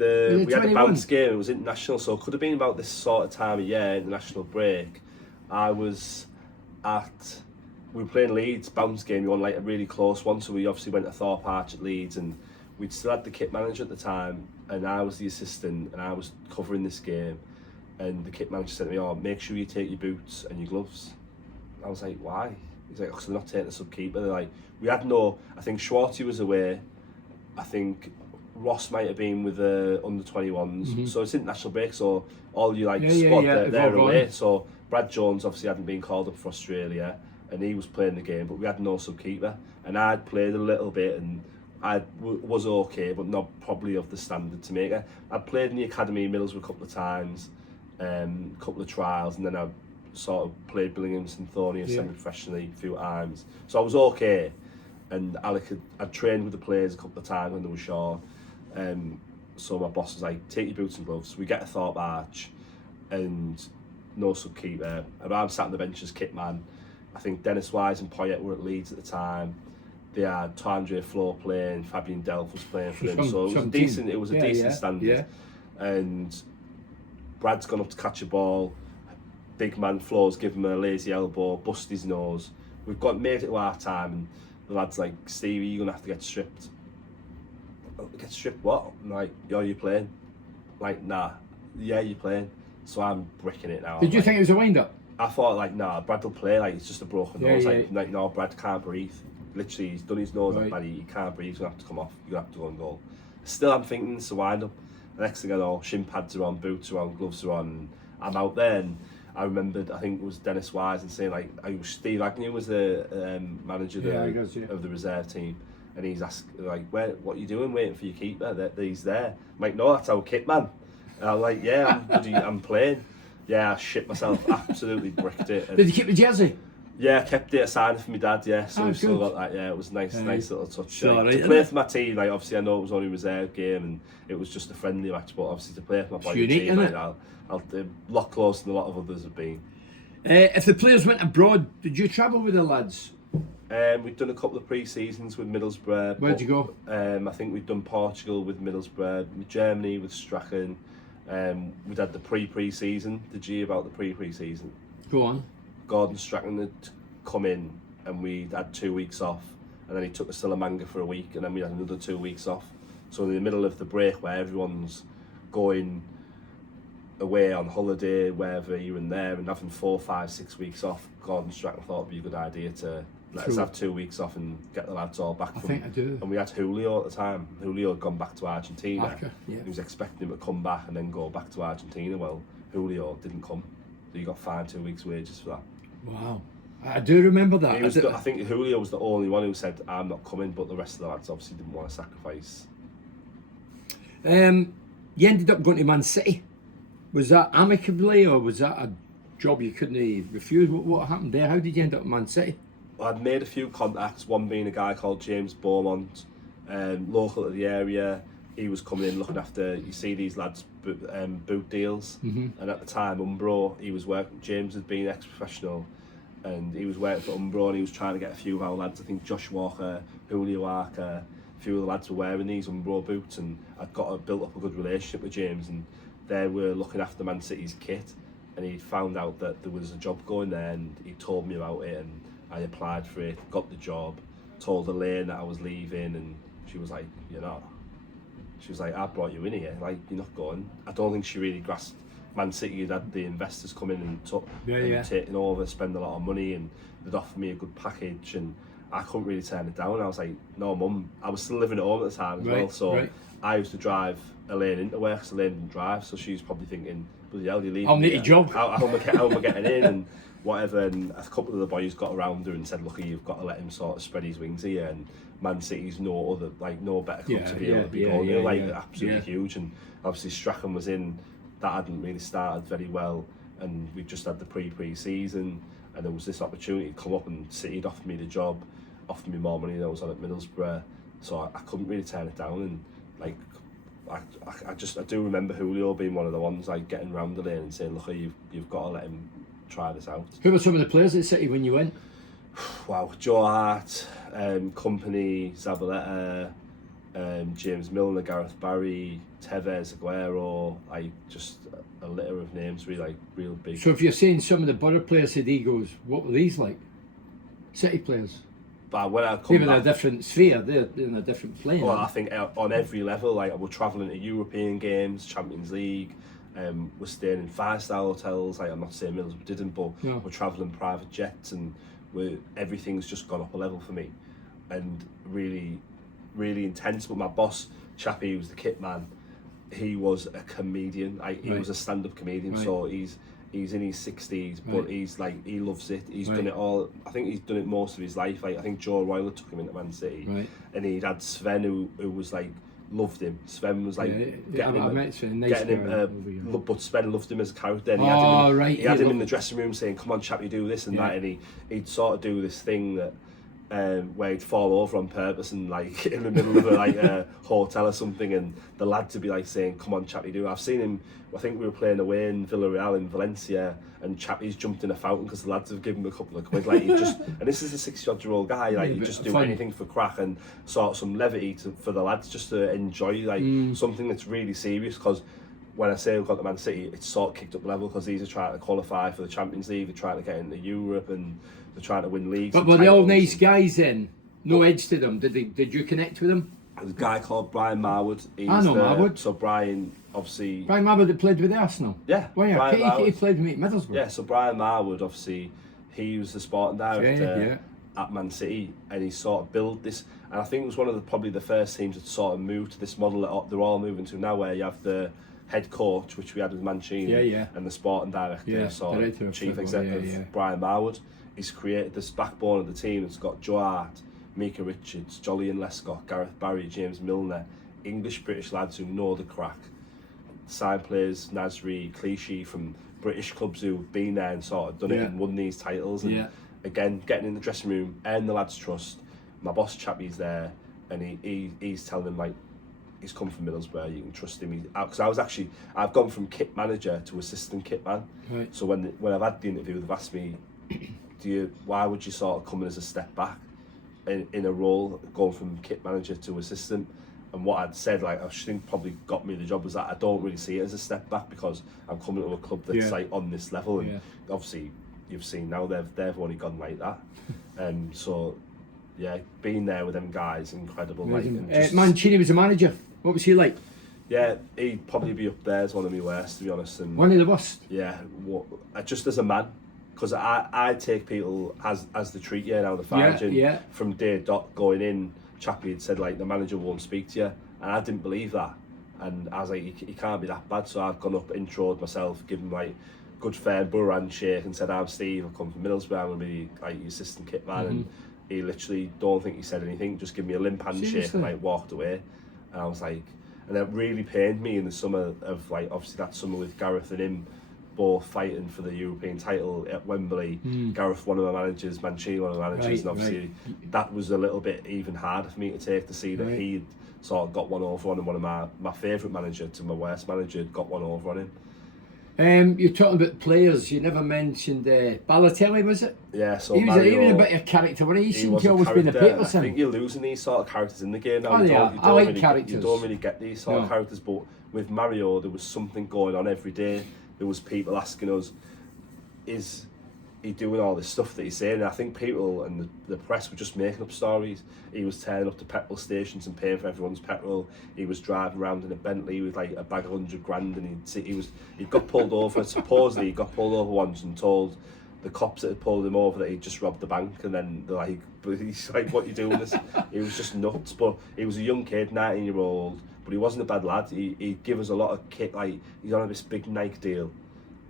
We had a bounce game. It was international, so it could have been about this sort of time of year, international break. We were playing Leeds, bounce game. We won like a really close one, so we obviously went to Thorpe Arch at Leeds, and we'd still had the kit manager at the time, and I was the assistant, and I was covering this game, and the kit manager said to me, "Oh, make sure you take your boots and your gloves." I was like, "Why?" He's like, "Because they're not taking the sub-keeper." They're like, we had no... I think Schwartzy was away. I think Ross might have been with the under-21s. So it's international break, so all you squad, they're away. So Brad Jones obviously hadn't been called up for Australia, and he was playing the game, but we had no sub-keeper. And I'd played a little bit, and I was okay, but not probably of the standard to make it. I'd played in the academy, Middlesbrough, a couple of times, a couple of trials, and then I sort of played Billingham, Synthonia semi-professionally a few times. So I was okay, and Alec I'd trained with the players a couple of times when they were short. So my boss was like, "Take your boots and gloves." We get a Thorpe Arch, and no sub-keeper. I'm sat on the bench as kit man. I think Dennis Wise and Poyet were at Leeds at the time. They had Tandre Flo playing, Fabian Delph was playing for them. So it was decent. It was a decent standard. Yeah. And Brad's gone up to catch a ball. Big man Flo's given him a lazy elbow, bust his nose. We've made it to half time, and the lad's like, "Stevie, you're gonna have to get stripped." Get stripped what? I'm like, "Yo, you playing?" Like, "Nah." "Yeah, you're playing." So I'm bricking it now. Did you think it was a wind up? I thought like, "Nah, Brad will play, like it's just a broken nose." Like, "No, Brad can't breathe." Literally, he's done his nose like that, he can't breathe, he's gonna have to come off, you're gonna have to go and goal. Still I'm thinking it's a wind up. The next thing I know, shin pads are on, boots are on, gloves are on, and I'm out there. And I remembered, I think it was Dennis Wise, and saying like, Steve Agnew was the manager of the reserve team, and he's asking like, "What are you doing waiting for your keeper? He's there." I'm like, "No, that's our kit man." And I'm like, "Yeah, I'm playing." Yeah, I shit myself, absolutely bricked it. And did you keep the jersey? Yeah, I kept it, I signed it for my dad, yeah, so we still got that, yeah, it was nice little touch. To play for my team, like, obviously I know it was only a reserve game and it was just a friendly match, but obviously to play for my boy team, like, I'll a lot closer than a lot of others have been. If the players went abroad, did you travel with the lads? We've done a couple of pre-seasons with Middlesbrough. Where'd you go? I think we've done Portugal with Middlesbrough, Germany with Strachan. We'd had the pre-season. Did you hear about the pre-season? Go on. Gordon Strachan had come in and we'd had 2 weeks off, and then he took us to Salamanca for a week, and then we had another 2 weeks off. So in the middle of the break where everyone's going away on holiday, wherever here and there, and having 4, 5, 6 weeks off, Gordon Strachan thought it'd be a good idea to let us have 2 weeks off and get the lads all back. I think I do. And we had Julio at the time. Julio had gone back to Argentina. Okay, yeah. He was expecting him to come back and then go back to Argentina. Well, Julio didn't come, so you got fined 2 weeks' wages for that. Wow. I do remember that. I think Julio was the only one who said, I'm not coming, but the rest of the lads obviously didn't want to sacrifice. You ended up going to Man City. Was that amicably, or was that a job you couldn't refuse? What happened there? How did you end up at Man City? I'd made a few contacts, one being a guy called James Beaumont, local to the area. He was coming in looking after, you see these lads, boot deals. And at the time, Umbro, he was working, James had been ex-professional, and he was working for Umbro, and he was trying to get a few of our lads, I think Josh Walker, Julio Arca, a few of the lads were wearing these Umbro boots, and I'd built up a good relationship with James, and they were looking after Man City's kit, and he found out that there was a job going there, and he told me about it, and I applied for it, got the job, told Elaine that I was leaving, and she was like, you're not. She was like, I brought you in here, like, you're not going. I don't think she really grasped Man City had had the investors come in and took taking over, spend a lot of money, and they'd offered me a good package, and I couldn't really turn it down. I was like, no, Mum. I was still living at home at the time as well, so I used to drive Elaine into work because Elaine didn't drive, so she was probably thinking, bloody hell, you leaving? I'll need a job. How am I getting in? And whatever, and a couple of the boys got around her and said, look, you've got to let him sort of spread his wings here, and Man City's no better club to be able to be going. They're absolutely huge, and obviously Strachan was in, that hadn't really started very well, and we just had the pre-season, and there was this opportunity to come up, and City had offered me the job, offered me more money than I was on at Middlesbrough, so I couldn't really turn it down, and like I do remember Julio being one of the ones like getting round the lane and saying, look, you've got to let him try this out. Who were some of the players at City when you went? Wow, Joe Hart, Company, Zabaleta, James Milner, Gareth Barry, Tevez, Aguero, just a litter of names, really, like real big. So if you're saying some of the Borough players had egos, what were these like? City players? But when I come back, in a different sphere, they're in a different plane. Well, I think on every level, like we're travelling to European games, Champions League, we're staying in 5-star hotels, like I'm not saying Middlesbrough didn't, but we're travelling private jets, and everything's just gone up a level for me, and really, really intense. But my boss, Chappie, who was the kit man, he was a comedian. He was a stand-up comedian, so he's in his 60s, but he's like, he loves it. He's done it all. I think he's done it most of his life. Like I think Joe Royler took him into Man City, and he'd had Sven, who was like, loved him. Sven was like getting him, but Sven loved him as a character. And he had him in the dressing room saying, "Come on, chap, you do this and that," and he'd sort of do this thing that. Where he'd fall over on purpose and like in the middle of a hotel or something, and the lads would be like saying, "Come on, Chappie, do." I've seen him. I think we were playing away in Villarreal in Valencia, and Chappie's jumped in a fountain because the lads have given him a couple of quid. Like he just, and this is a 60-odd-year-old guy. Like he just do anything for crack and sort of some levity for the lads just to enjoy like something that's really serious. Because when I say we've got the Man City, it's sort of kicked up the level because these are trying to qualify for the Champions League. They're trying to get into Europe and. They're trying to win leagues. But were they all nice guys then? No edge to them. Did you connect with them? There's a guy called Brian Marwood. I know Marwood. So Brian, obviously... Brian Marwood that played with Arsenal? Yeah. Well, yeah, he played with me at Middlesbrough. Yeah, so Brian Marwood, obviously, he was the sporting director at Man City, and he sort of built this, and I think it was one of probably the first teams that sort of moved to this model that they're all moving to now, where you have the head coach, which we had with Mancini, and the sporting director, chief executive, Brian Marwood. He's created this backbone of the team. It's got Joe Hart, Mika Richards, Jolyon Lescott, Gareth Barry, James Milner, English-British lads who know the crack. Side players, Nasri, Clichy from British clubs who've been there and sort of done it and won these titles. And again, getting in the dressing room, earn the lads' trust. My boss Chappie's there, and he's telling them like, he's come from Middlesbrough, you can trust him. Because I've gone from kit manager to assistant kit man. Right. So when I've had the interview, they've asked me, why would you sort of come in as a step back? in a role going from kit manager to assistant. And what I'd said, like I think probably got me the job, was that I don't really see it as a step back because I'm coming to a club that's like on this level, and obviously you've seen now they've only gone like that, and so yeah, being there with them guys, incredible. Like, and Mancini was a manager. What was he like? Yeah, he'd probably be up there as one of my worst, to be honest. And one of the worst. Yeah, just as a man, because I take people as they treat you now. The fine from day dot going in. Chappie had said like the manager won't speak to you, and I didn't believe that, and I was like, he can't be that bad. So I've gone up, introed myself, given like good fair borough handshake, and said, I'm Steve, I come from Middlesbrough, I'm going to be like your assistant kit man. And he literally, don't think he said anything, just give me a limp handshake and like walked away. And I was like, and it really pained me in the summer of like, obviously that summer with Gareth and him both fighting for the European title at Wembley. Gareth, one of my managers, Mancini, one of my managers, and obviously that was a little bit even harder for me to take, to see that he'd sort of got one over on him. One of my favourite manager to my worst manager had got one over on him. You're talking about players, you never mentioned Balotelli, was it? Yeah, so he was a bit of a character, but he seemed to always be in the papers. I think you're losing these sort of characters in the game now. I like characters. You don't really get these sort of characters, but with Mario there was something going on every day. There was people asking us, is he doing all this stuff that he's saying? And I think people and the press were just making up stories. He was turning up to petrol stations and paying for everyone's petrol. He was driving around in a Bentley with like a bag of 100 grand, and he got pulled over. Supposedly he got pulled over once and told the cops that had pulled him over that he'd just robbed the bank, and then they're like, but he's like, what are you doing this? He was just nuts. But he was a young kid, 19-year-old, but he wasn't a bad lad. He'd give us a lot of kit, like he's on this big Nike deal,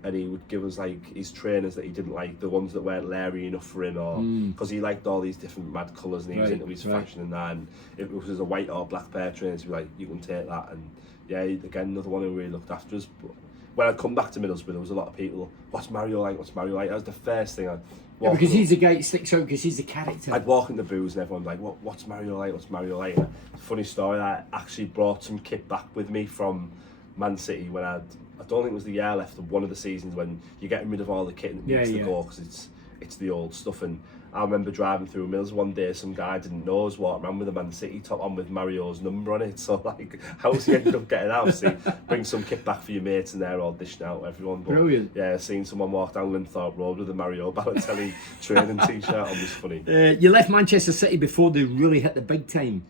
and he would give us like his trainers that he didn't like, the ones that weren't Larry enough for him, or because he liked all these different mad colours and he was into his fashion and that, and if it was a white or black pair of trainers, he'd be like, you can take that. And yeah, again, another one who really looked after us. But when I'd come back to Middlesbrough, there was a lot of people, what's Mario like, what's Mario like? That was the first thing I'd walk because he's the guy that sticks out, because he's the character. I'd walk in the booths and everyone's like, what's Mario like, what's Mario like? And funny story, I actually brought some kit back with me from Man City when I don't think it was the year left of one of the seasons when you're getting rid of all the kit and it needs to go because it's the old stuff. And I remember driving through Mills one day, some guy I didn't know was walking around with a Man City top on with Mario's number on it. So like, how's he ended up getting out? Obviously, bring some kit back for your mates and they're all dishing out everyone. But, brilliant. Yeah, seeing someone walk down Linthorpe Road with a Mario Balotelli training t-shirt on was funny. You left Manchester City before they really hit the big time.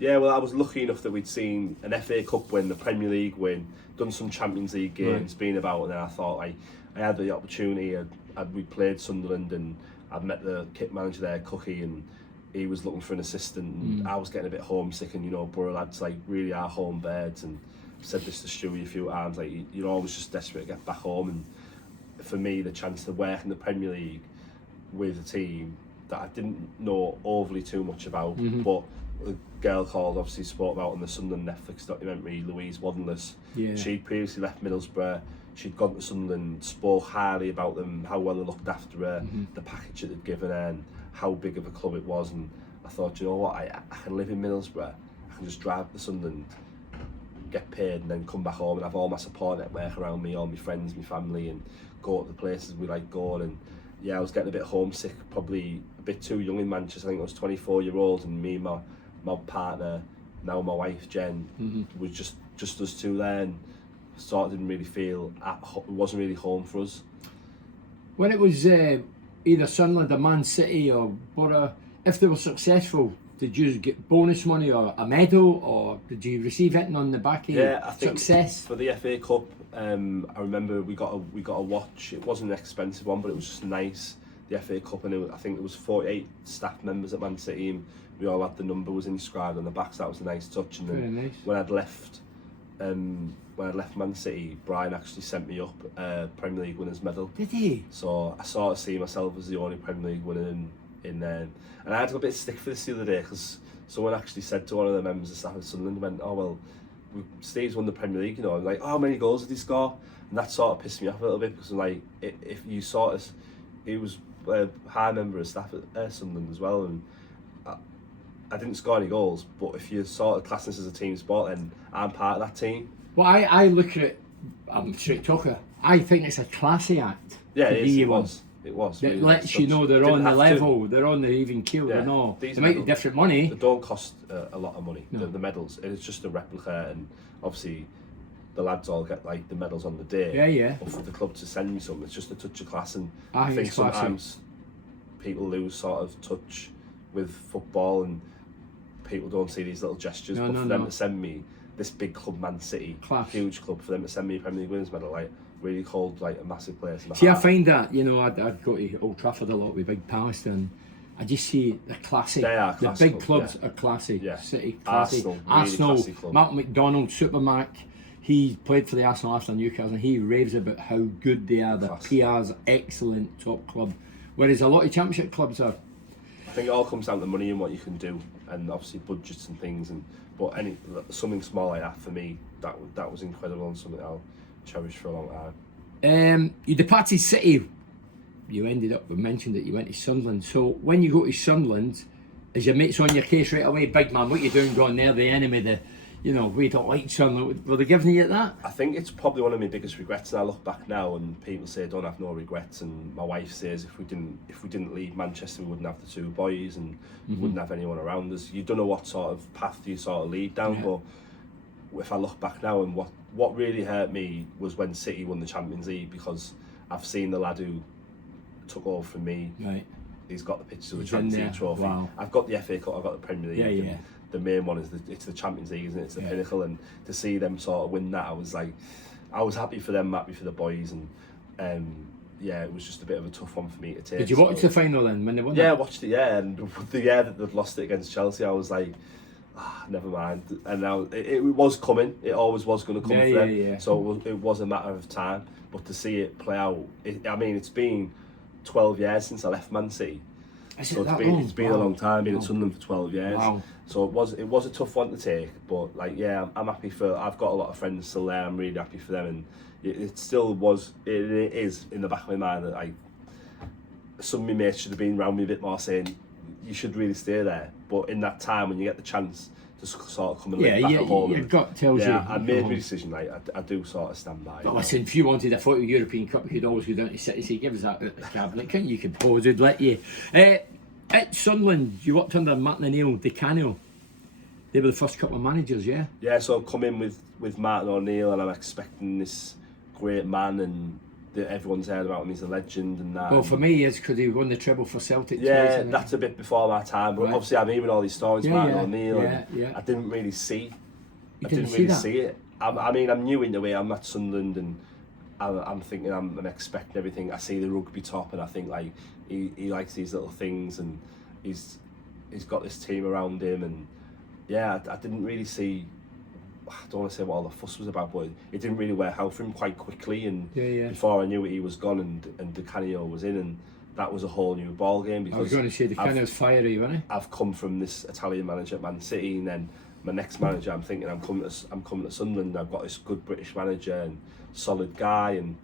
Yeah, well, I was lucky enough that we'd seen an FA Cup win, the Premier League win, done some Champions League games, been about, and then I thought I had the opportunity. We played Sunderland, and I'd met the kit manager there, Cookie, and he was looking for an assistant. And I was getting a bit homesick, and Borough lads like really are home birds. And I've said this to Stewie a few times, like you're always just desperate to get back home. And for me, the chance to work in the Premier League with a team that I didn't know overly too much about, but a girl called, obviously spoke about in the Sunderland Netflix documentary, Louise Waddenless. She'd previously left Middlesbrough, she'd gone to Sunderland, spoke highly about them, how well they looked after her, the package that they'd given her, and how big of a club it was. And I thought, you know what, I can live in Middlesbrough, I can just drive to Sunderland, get paid, and then come back home and have all my support network around me, all my friends, my family, and go to the places we like going. And yeah, I was getting a bit homesick, probably a bit too young in Manchester. I think I was 24-year-old, and me and my partner, now my wife Jen, was just us two there, and sort of didn't really feel it wasn't really home for us. When it was either Sunderland or Man City or Borough, if they were successful, did you get bonus money or a medal, or did you receive anything on the back of I think success? For the FA Cup, I remember we got a watch. It wasn't an expensive one, but it was just nice. The FA Cup, and I think it was 48 staff members at Man City, and we all had the number was inscribed on the back, so that was a nice touch. And then when I'd left Man City, Brian actually sent me up a Premier League winners medal. Did he? So I sort of see myself as the only Premier League winner in there. And I had a bit of stick for this the other day, because someone actually said to one of the members of staff at Sunderland, went, "Oh well, Steve's won the Premier League, I'm like, how many goals did he score?" And that sort of pissed me off a little bit, because I'm like, if you sort of, he was a high member of staff at Sunderland as well, and I didn't score any goals, but if you sort of class this as a team sport, then I'm part of that team. Well, I look at it, I'm a straight talker, I think it's a classy act. Yeah, it was. It was. That really lets nice you touch. know they're Didn't on the have to. level, they're on the even keel, Yeah, they're not. these They might be medals- different money. They don't cost a lot of money. No. The medals, it's just a replica, and obviously the lads all get like the medals on the day. Yeah, yeah. But for the club to send me some, it's just a touch of class, and I I think think it's classy. sometimes people lose sort of touch with football, and people don't see these little gestures. No, but no, for them no. to send me this big club, Man City, Class. huge club, for them to send me a Premier League winners medal, like really hold like a massive place. In my See, I heart. find that, you know, I'd go to Old Trafford a lot with Big Palace, and I just see the classy. They are the classy big club, clubs are classy. Yeah. City, classy. Arsenal, really classy club. Mark McDonald, Supermac. He played for the Arsenal after Newcastle, and he raves about how good they are. The Classy. PR's excellent, top club. Whereas a lot of Championship clubs are. I think it all comes down to money and what you can do, and obviously budgets and things. And but something small like that for me, that was incredible, and something I'll cherish for a long time. You departed City. You ended up, we mentioned that you went to Sunderland. So when you go to Sunderland, is your mates on your case right away? Big man, what you doing going there? The enemy, we don't like Sunderland. Were they giving you that? I think it's probably one of my biggest regrets, and I look back now and people say don't have no regrets, and my wife says if we didn't leave Manchester we wouldn't have the two boys, and we wouldn't have anyone around us. You don't know what sort of path you sort of lead down, but if I look back now, and what really hurt me was when City won the Champions League, because I've seen the lad who took over from me. Right. He's got the pictures of the He's in Champions there. League trophy. Wow. I've got the FA Cup, I've got the Premier League. Yeah, and yeah. The main one is it's the Champions League, isn't it? It's the pinnacle, and to see them sort of win that, I was happy for them, happy for the boys, and it was just a bit of a tough one for me to take. Did you watch the final then when they won? Yeah, I watched it. Yeah, and the year that they'd lost it against Chelsea, I was like, never mind. And now it was coming. It always was going to come for them. Yeah. So it was a matter of time. But to see it play out, it's been 12 years since I left Man City. So it's been a long time. Been at Sunderland for 12 years. Wow. So it was a tough one to take. But I'm happy for. I've got a lot of friends still there. I'm really happy for them, and it still was. It is in the back of my mind that some of my mates should have been around me a bit more, saying you should really stay there. But in that time when you get the chance to sort of come and live back at home, your gut tells you. I made my decision. I do sort of stand by. But listen, if you wanted a photo European Cup, you could always go down to City. Say, give us that out of the cabinet, couldn't you? You could pose, would let you. At Sunderland, you worked under Martin O'Neill, Canio. They were the first couple of managers, yeah? Yeah, so I've come in with Martin O'Neill, and I'm expecting this great man, and everyone's heard about him. He's a legend, and that. Well, for me, it's because he won the treble for Celtic. Yeah, twice, that's a bit before my time. But obviously, I'm hearing all these stories about Martin O'Neill, and I didn't really see. I didn't really see it. I'm new into it. I'm at Sunderland, and I'm thinking, I'm expecting everything. I see the rugby top, and I think he likes these little things, and he's got this team around him, and I didn't really see. I don't want to say what all the fuss was about, but it didn't really work out for him quite quickly, and before I knew it, he was gone, and Di Canio was in, and that was a whole new ball game. Because I was going to say Di Canio's fiery, wasn't he? I've come from this Italian manager at Man City, and then my next manager, I'm thinking I'm coming to Sunderland. I've got this good British manager and solid guy, and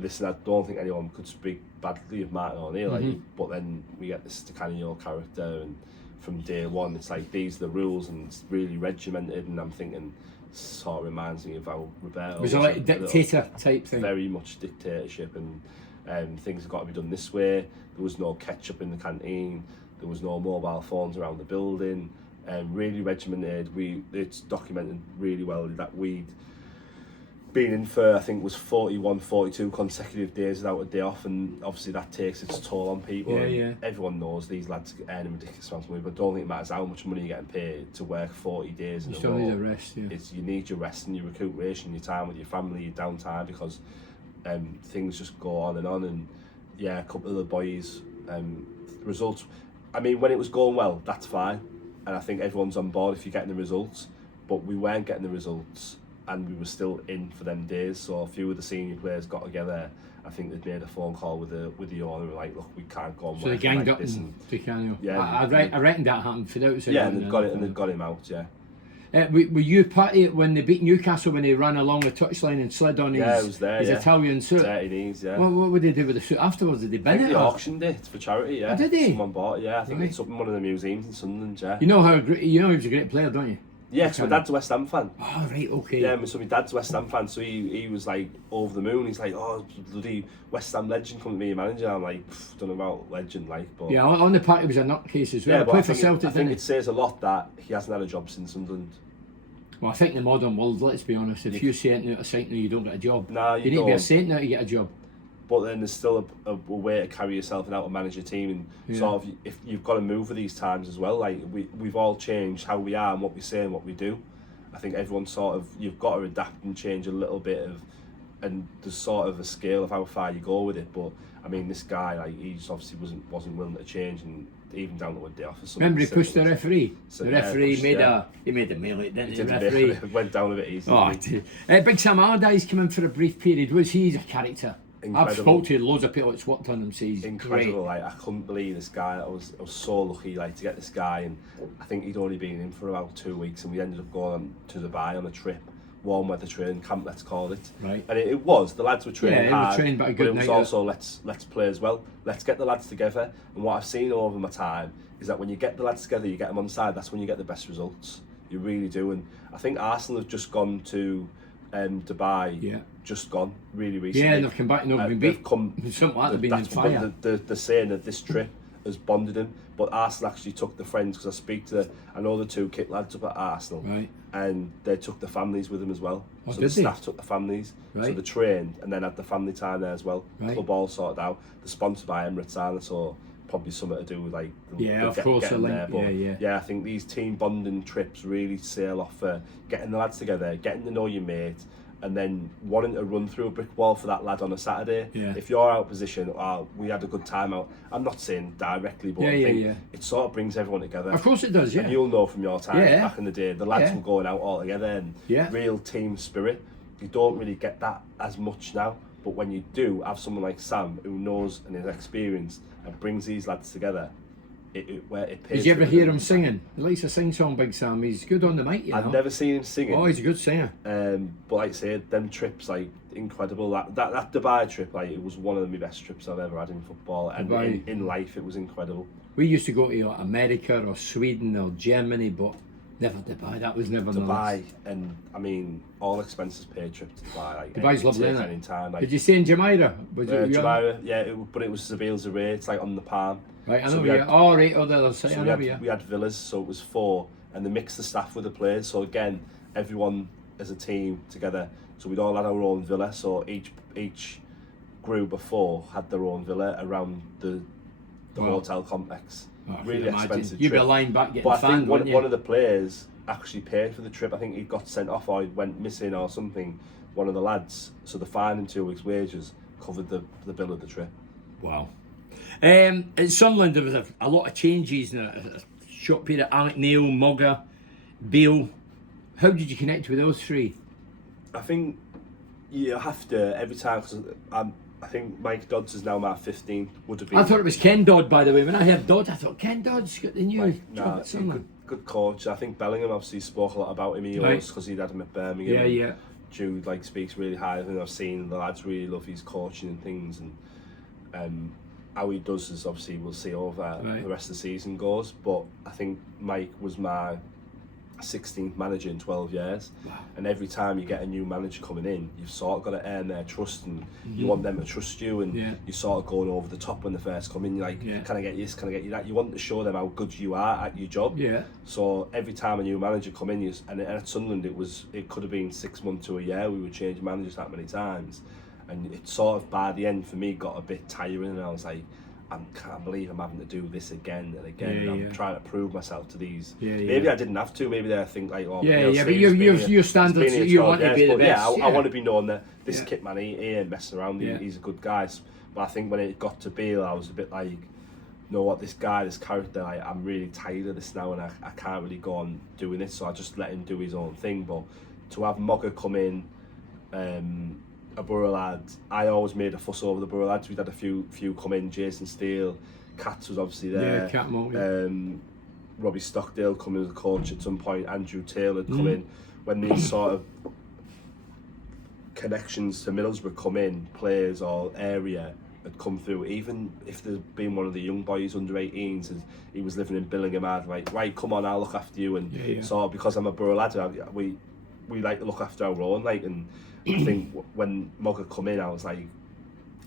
listen, I don't think anyone could speak badly of Martin O'Neill, but then we get this Di Canio character, and from day one it's like these are the rules, and it's really regimented, and I'm thinking sort of reminds me of how Roberto was it like a dictator type thing? Very much dictatorship, and things have got to be done this way. There was no ketchup in the canteen, there was no mobile phones around the building, really regimented. It's documented really well that we'd been in for, I think it was 41, 42 consecutive days without a day off, and obviously that takes its toll on people. Everyone knows these lads earn ridiculous amounts of money, but I don't think it matters how much money you're getting paid to work 40 days in a row. You still need a rest, You need your rest and your recuperation, your time with your family, your downtime, because things just go on, and a couple of the boys, results, when it was going well, that's fine, and I think everyone's on board if you're getting the results, but we weren't getting the results, and we were still in for them days. So a few of the senior players got together. I think they'd made a phone call with the owner, and were like, look, we can't go on. So they ganged up this, in Di Canio. Yeah, I reckon that happened for the outside. Yeah, and they've got him out. Yeah. Were you part of it when they beat Newcastle, when he ran along the touchline and slid on his Italian suit? Dirty knees, yeah. What would they do with the suit afterwards? Did they bin it? They auctioned it for charity, yeah. Oh, did they? Someone bought it, yeah. I think it's up in one of the museums in Sunderland, yeah. You know he was a great player, don't you? Yeah, so my dad's a West Ham fan. Oh, right, okay. Yeah, so my dad's a West Ham fan, so he was like over the moon. He's like, oh, bloody West Ham legend coming to be a manager. I'm like, don't know about legend, like, but Yeah, on the park he was a nutcase as well. yeah, He but played for Celtic, I think didn't it says a lot that he hasn't had a job since Sunderland. Well, I think in the modern world, let's be honest, if you're saying out a site now, you don't get a job. Nah, you need to be a saint now to get a job. But then there's still a way to carry yourself and how to manage your team, and sort of if you've got to move with these times as well. Like we've all changed how we are and what we say and what we do. I think everyone sort of, you've got to adapt and change a little bit of, and there's sort of a scale of how far you go with it. But I mean, this guy, like, he just obviously wasn't willing to change, and even down to a day off or something. Remember, he pushed the referee. So, the referee made a melee, didn't he? The referee it went down a bit easy. Oh, Big Sam Allardyce came in for a brief period. Was he a character? Incredible. I've spoken to loads of people that's worked on him. So he's incredible. Great. Like, I couldn't believe this guy. I was so lucky, like, to get this guy, and I think he'd only been in for about 2 weeks, and we ended up going to Dubai on a trip, warm weather training camp, let's call it. Right. And it was, the lads were training hard, were trained, but it was also let's play as well. Let's get the lads together. And what I've seen over my time is that when you get the lads together, you get them on side. That's when you get the best results. You really do. And I think Arsenal have just gone to Dubai. Yeah. Just gone really recently. Yeah, and they've come back and they've been beat. Something like they've been in fire. They're saying that this trip has bonded them, but Arsenal actually took the friends, because I know the two kit lads up at Arsenal, right, and they took the families with them as well. Oh, so the staff took the families, right, so they trained and then had the family time there as well. Right. Club all sorted out. They're sponsored by Emirates Island, so probably something to do with, like, of course, getting there. But yeah, I think these team bonding trips really sail off for getting the lads together, getting to know your mate, and then wanting to run through a brick wall for that lad on a Saturday. Yeah. If you're out of position, we had a good time out. I'm not saying directly, but I think it sort of brings everyone together. Of course it does, yeah. And you'll know from your time back in the day, the lads were going out all together, and real team spirit. You don't really get that as much now, but when you do have someone like Sam, who knows and is experienced and brings these lads together, it pays. Did you ever hear him singing? He likes to sing song, Big Sam. He's good on the mic, you know. I've never seen him singing. Oh, he's a good singer. But like I said, them trips, like, incredible. That Dubai trip, like, it was one of my best trips I've ever had in football, and in life, it was incredible. We used to go to America or Sweden or Germany, but never Dubai. That was never Dubai, and I mean, all expenses paid trip to Dubai. Like, Dubai's lovely, isn't it? Time, like, did you stay in Jumeirah? Jumeirah, yeah, but it was Seville Zarray. It's like on the Palm. Right, I know. Right, on the other side. So we had villas, so it was 4, and they mixed the staff with the players. So again, everyone as a team together. So we'd all had our own villa. So each group of 4 had their own villa around the hotel complex. Oh, really expensive. You'd be lying back getting but I fanned, think one of the players actually paid for the trip. I think he got sent off or he went missing or something. One of the lads. So the fine and 2 weeks' wages covered the bill of the trip. Wow. At Sunderland, there was a lot of changes in a short period. Alec Neil, Mugger, Beale. How did you connect with those 3? I think you have to every time, because I think Mike Dodds is now my 15. Would have been. I thought it was Ken Dodd, by the way. When I heard Dodd, I thought Ken Dodd's got the new job at Sunderland. Good coach. I think Bellingham obviously spoke a lot about him. He was, because he'd had him at Birmingham. Yeah. Jude, like, speaks really high of him. I've seen the lads really love his coaching and things, and how he does is obviously we'll see over the rest of the season goes. But I think Mike was my 16th manager in 12 years. Wow. And every time you get a new manager coming in, you've sort of got to earn their trust, and you want them to trust you, and you're sort of going over the top when they first come in. You're like, can I get this, can I get you that? You want to show them how good you are at your job. Yeah. So every time a new manager come in, and at Sunderland it could have been 6 months to a year. We would change managers that many times, and it sort of, by the end for me, got a bit tiring, and I was like, I can't believe I'm having to do this again and again. I'm trying to prove myself to these. Maybe I didn't have to. Maybe they think like, oh, but your standards, you want to be the best. I want to be known that this kit man, he ain't messing around. He's a good guy. But I think when it got to Beale, I was a bit like, you know what, this character, I'm really tired of this now, and I can't really go on doing this. So I just let him do his own thing. But to have Mogger come in, a Borough lad, I always made a fuss over the Borough lads. We'd had a few come in. Jason Steele, Katz was obviously there. Yeah, Robbie Stockdale come in as a coach at some point. Andrew Taylor come in. When these sort of connections to Middlesbrough come in, players or area, had come through, even if there'd been one of the young boys under 18s, and he was living in Billingham, I'd right, come on, I'll look after you. And so because I'm a borough lad, we like to look after our own, like. And I think when Mog had come in, I was like,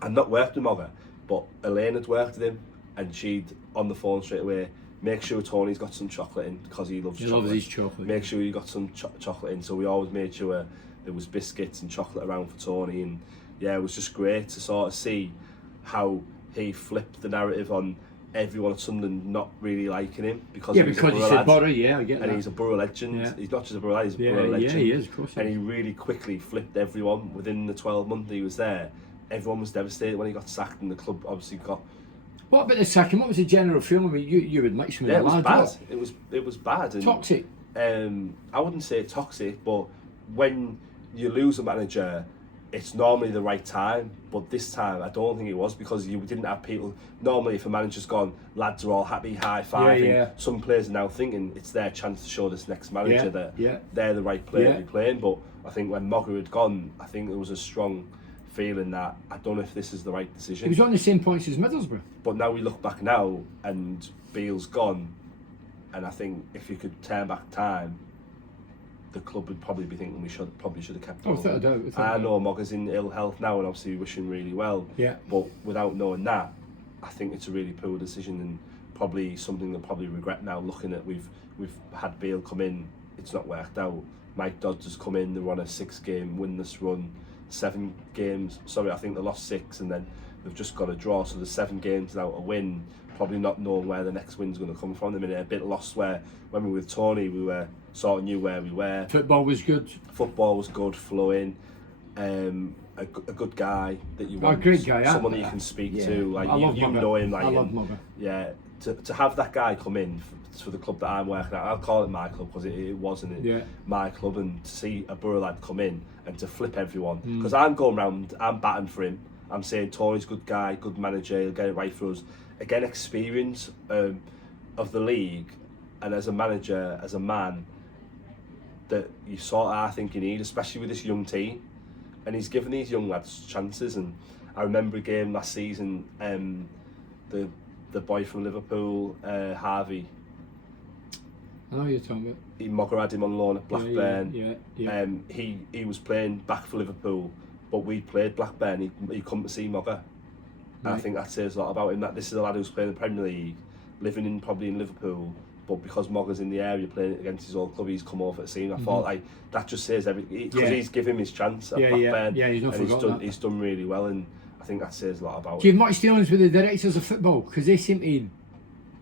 I'd not worked with Mog, but Elaine had worked with him, and she'd on the phone straight away, make sure Tony's got some chocolate in, because he loves chocolate. Loves his chocolate. Make sure you got some chocolate in. So we always made sure there was biscuits and chocolate around for Tony. And yeah, it was just great to sort of see how he flipped the narrative on everyone at Sunderland not really liking him, because he said Borough, I get that. And he's a Borough legend. Yeah. He's not just a Borough lad, he's a Borough legend. Yeah, he is, of course. And he really quickly flipped everyone within the 12 months he was there. Everyone was devastated when he got sacked, and the club obviously got. What about the sacking? What was the general feeling? I mean, you would mix him with it was bad. It was bad. And, toxic. I wouldn't say toxic, but when you lose a manager, it's normally the right time. But this time, I don't think it was, because you didn't have people. Normally, if a manager's gone, lads are all happy, high fiving. Some players are now thinking it's their chance to show this next manager that they're the right player to be playing. But I think when Mogger had gone, I think there was a strong feeling that I don't know if this is the right decision. He was on the same points as Middlesbrough. But now we look back now, and Beale's gone, and I think if you could turn back time, the club would probably be thinking we probably should have kept him. Without a doubt. I know Mogger's in ill health now, and obviously we wish him really well. Yeah. But without knowing that, I think it's a really poor decision, and probably something they'll probably regret now. Looking at we've had Beale come in, it's not worked out. Mike Dodds has come in, they're on a 6-game winless run. 7 games, I think they lost 6, and then they've just got a draw, so there's 7 games without a win, probably not knowing where the next win's going to come from. They're in a bit lost, where when we were with Tony, we were sort of knew where we were. Football was good, flowing, a good guy that you want, a great guy, someone that you can speak to, like you know him, like, I love Mugger. Yeah, to have that guy come in for the club that I'm working at, I'll call it my club, because it wasn't my club, and to see a Borough lad come in and to flip everyone, because I'm going round, I'm batting for him, I'm saying Tony's a good guy, good manager, he'll get it right for us. Again, experience of the league, and as a manager, as a man, that you sort of, I think you need, especially with this young team, and he's given these young lads chances. And I remember a game last season, the boy from Liverpool, Harvey, I know you're talking about. Mogger had him on loan at Blackburn. Yeah. He was playing back for Liverpool, but we played Blackburn. He come to see Mogger. And I think that says a lot about him, that this is a lad who's playing in the Premier League, living probably in Liverpool, but because Mogger's in the area playing against his old club, he's come over to see him. I thought that just says everything, because he's given him his chance at Blackburn. He's not forgotten he's done really well, and I think that says a lot about him. Do you have much dealings with the directors of football? Because they seem to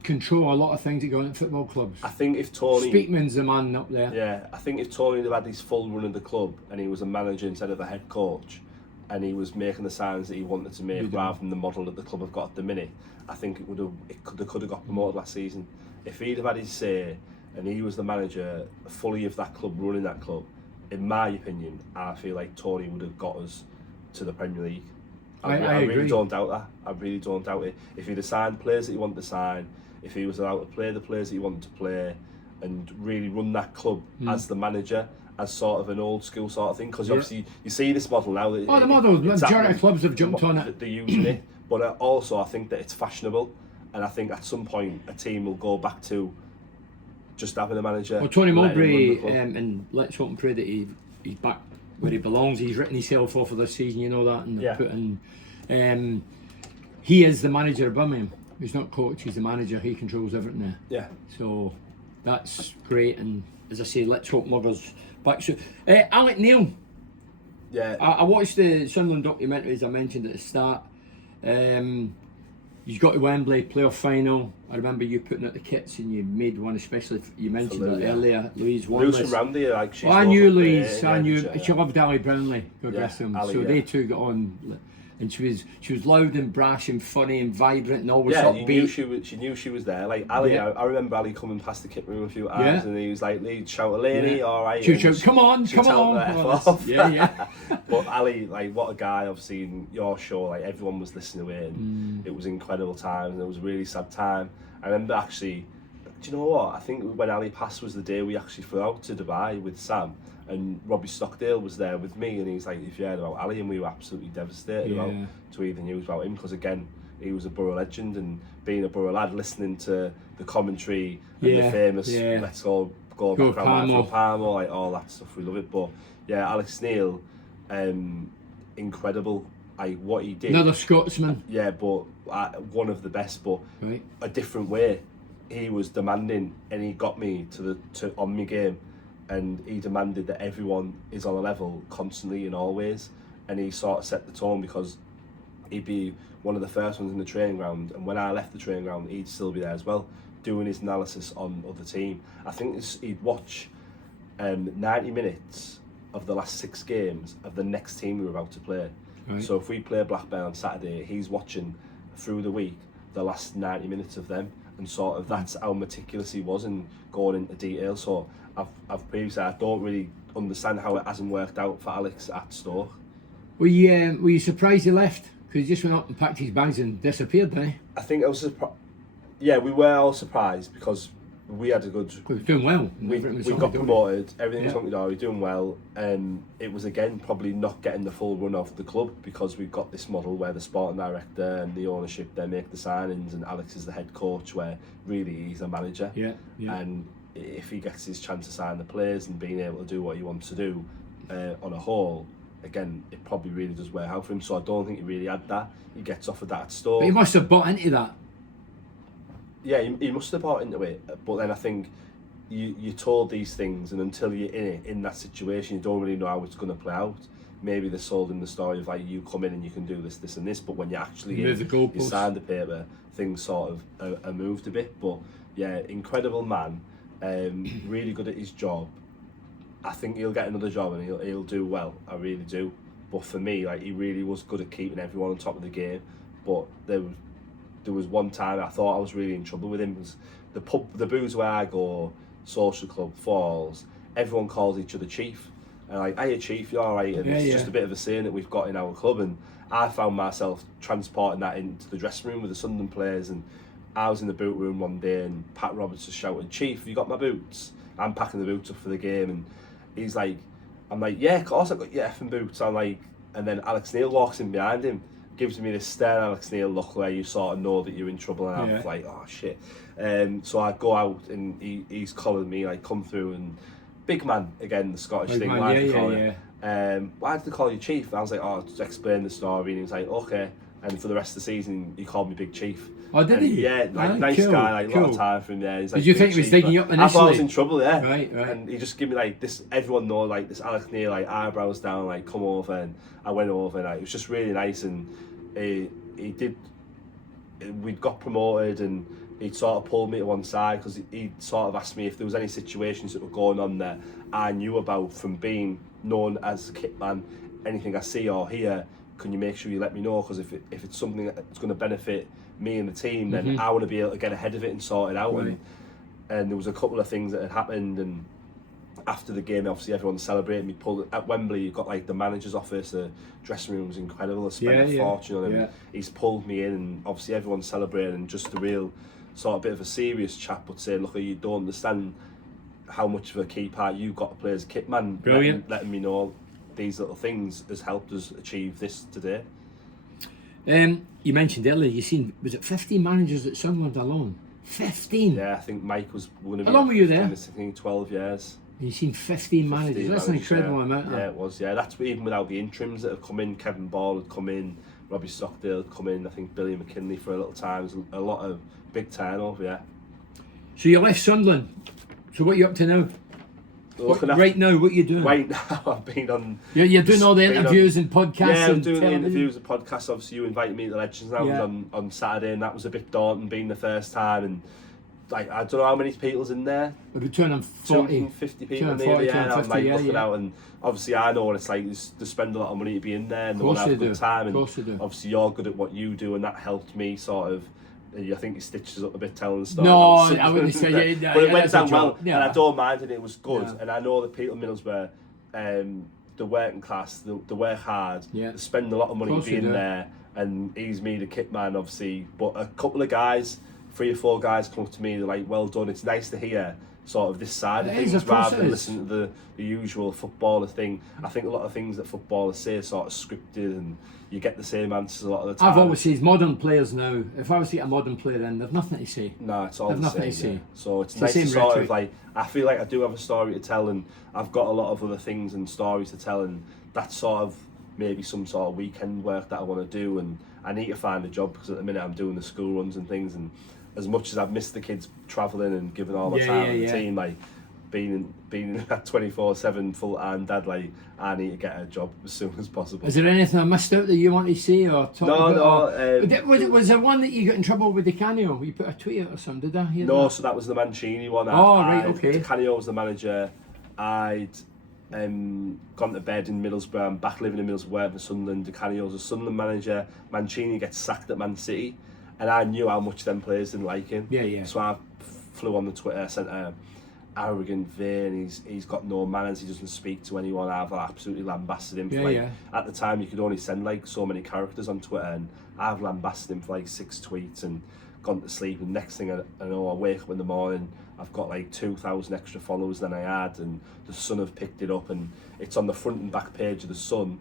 control a lot of things that go on at football clubs. I think if Tony... Speakman's the man up there. Yeah, I think if Tony had his full run of the club, and he was a manager instead of a head coach, and he was making the signs that he wanted to make rather than the model that the club have got at the minute, I think they could have got promoted last season. If he'd have had his say, and he was the manager fully of that club, running that club, in my opinion, I feel like Tony would have got us to the Premier League. I really don't doubt that. I really don't doubt it. If he'd have signed players that he wanted to sign, if he was allowed to play the players that he wanted to play, and really run that club as the manager, as sort of an old school sort of thing, because obviously you see this model now. The majority of clubs have jumped on it. They're using it, but also I think that it's fashionable, and I think at some point a team will go back to just having a manager. Well, Tony Mowbray, and let's hope and pray that he's back where he belongs. He's written himself off for this season, you know that, and put in. He is the manager of Birmingham. He's not coach, he's the manager. He controls everything there. Yeah. So that's great, and as I say, let's hope Mugger's back soon. Alec Neil. Yeah. I watched the Sunderland documentary, as I mentioned at the start. He's got to Wembley playoff final. I remember you putting out the kits, and you made one, especially you mentioned it earlier. Louise Louise from Randy, like she's. I knew Louise. I knew she loved Ali Brownlee. God bless him. Ali, so they two got on. And she was loud and brash and funny and vibrant and always upbeat. She knew she was there. Like Ali, I remember Ali coming past the kit room a few times, and he was like, he'd shout, "Eleni, all right." She'd shout, "Come on." Yeah. But Ali, like, what a guy! Obviously, in your show, like everyone was listening to it, and it was incredible times, and it was a really sad time. I remember actually Do you know what? I think when Ali passed was the day we actually flew out to Dubai with Sam, and Robbie Stockdale was there with me, and he's like, "If you heard about Ali," and we were absolutely devastated about to hear the news about him, because again, he was a Borough legend, and being a Borough lad, listening to the commentary and the famous "Let's go back around for Palmer," like all that stuff, we love it. But yeah, Alex Neil, incredible. What he did. Another Scotsman. Yeah, but one of the best, but a different way. He was demanding, and he got me to on my game, and he demanded that everyone is on a level constantly and always, and he sort of set the tone, because he'd be one of the first ones in the training ground, and when I left the training ground, he'd still be there as well, doing his analysis on other team. I think he'd watch 90 minutes of the last 6 games of the next team we were about to play. Right. So if we play Blackburn on Saturday, he's watching through the week the last 90 minutes of them, and sort of that's how meticulous he was in going into detail. So I've previously, I don't really understand how it hasn't worked out for Alex at Stoke. Were you surprised he left? Because he just went up and packed his bags and disappeared, didn't he? I think I was surprised. Yeah, we were all surprised, because we had a good. We were doing well. We got promoted. Everything was hunky dory, doing well. It was again probably not getting the full run of the club, because we've got this model where the sporting director and the ownership they make the signings, and Alex is the head coach, where really he's a manager. Yeah. And if he gets his chance to sign the players and being able to do what he wants to do, on a whole, again, it probably really does wear out for him. So I don't think he really had that. He gets offered that at Stoke. But he must have bought into that. Yeah, he must have bought into it, but then I think you're told these things, and until you're in that situation, you don't really know how it's going to play out. Maybe they're sold in the story of like, you come in and you can do this, this and this, but when you're actually you sign the paper, things sort of are moved a bit. But yeah, incredible man, really good at his job. I think he'll get another job and he'll do well, I really do. But for me, like, he really was good at keeping everyone on top of the game. But there was one time I thought I was really in trouble with him. It was the booze where I go, social club, Falls, everyone calls each other chief. And like, "Hey, chief, you alright?" And it's just a bit of a saying that we've got in our club. And I found myself transporting that into the dressing room with the Sunderland players. And I was in the boot room one day, and Pat Roberts was shouting, "Chief, have you got my boots?" I'm packing the boots up for the game, and he's like, I'm like, "Yeah, of course I've got your effing boots." I'm like, and then Alex Neil walks in behind him, gives me this stare Alex Neil look where you sort of know that you're in trouble, and I'm like, "Oh shit." So I go out, and he's calling me like, "Come through," and big man again, the Scottish big thing. Man, Why did they call you chief? And I was like, "Oh, just explain the story," and he was like, "Okay." And for the rest of the season, he called me Big Chief. Oh, did he? Yeah, like, nice guy, like a lot of time for him there. He's like, did you think he was digging you up initially? I thought I was in trouble, yeah. Right. And he just gave me like this, everyone know, like this Alex Neil, like eyebrows down, like, "Come over," and I went over, and like, it was just really nice. And we'd got promoted, and he'd sort of pulled me to one side, because he'd sort of asked me if there was any situations that were going on there I knew about from being known as a kit man. Anything I see or hear, can you make sure you let me know? Because if it's something that's going to benefit me and the team, then I want to be able to get ahead of it and sort it out. Right. And there was a couple of things that had happened, and after the game, obviously everyone celebrated me. Pulled at Wembley, you've got like the manager's office, the dressing room was incredible. I spent a fortune on him. He's pulled me in, and obviously everyone's celebrating, and just a real sort of bit of a serious chat, but saying, "Look, you don't understand how much of a key part you've got to play as a kit man." Brilliant. Letting me know these little things has helped us achieve this today. You mentioned earlier, you seen, was it 15 managers at Sunderland alone? 15? Yeah, I think Mike was one of. How long were you there? I think 12 years. You've seen 15 managers. That's an incredible amount. Yeah, it was. Yeah, that's even without the interims that have come in. Kevin Ball had come in, Robbie Stockdale had come in. I think Billy McKinley for a little time. There's a lot of big turnover. Yeah. So you left Sunderland. So what are you up to now? Right now, what are you doing? Right now, I've been on. You're doing all the interviews and podcasts. Yeah, I'm doing the interviews and podcasts. Obviously, you invited me to the Legends Lounge on Saturday, and that was a bit daunting, being the first time. And like, I don't know how many people's in there. We're 250 people nearly. Yeah, I'm like looking out, and obviously I know what it's like. They spend a lot of money to be in there, and they want to have a good time. And obviously, you're good at what you do, and that helped me sort of. I think he stitches up a bit telling the story. No, I wouldn't say it. But it went down well, and I don't mind, and it was good. Yeah. And I know that people in Middlesbrough, the working class, they work hard, they spend a lot of money being there, and he's me, the kit man, obviously. But a couple of guys 3 or 4 guys come up to me, they're like, well done. It's nice to hear sort of this side of It is, things of course rather than it is. listen to the usual footballer thing. I think a lot of things that footballers say are sort of scripted, and you get the same answers a lot of the time. I've always said modern players now, if I was to get a modern player in, they've nothing to say. No, it's all They've the nothing same. to say. Yeah. So it's It's nice the to same sort rhetoric. of like, I feel like I do have a story to tell, and I've got a lot of other things and stories to tell, and that's sort of maybe some sort of weekend work that I want to do, and I need to find a job because at the minute I'm doing the school runs and things, and as much as I've missed the kids travelling and giving all my time to the team, like being that 24/7 full-time dad, like I need to get a job as soon as possible. Is there anything I missed out that you want to say or talk about? No. Was there one that you got in trouble with Di Canio? You put a tweet out or something, did I hear No, that? so that was the Mancini one. Right, okay. Di Canio was the manager. I'd gone to bed in Middlesbrough. I'm back living in Middlesbrough, working for Sunderland. Di Canio's a Sunderland manager. Mancini gets sacked at Man City, and I knew how much them players didn't like him. Yeah. So I flew on the Twitter, sent a arrogant vein. He's got no manners. He doesn't speak to anyone. I've absolutely lambasted him. At the time, you could only send like so many characters on Twitter, and I've lambasted him for like 6 tweets and gone to sleep. And next thing I know, I wake up in the morning, I've got like 2,000 extra followers than I had, and the Sun have picked it up, and it's on the front and back page of the Sun.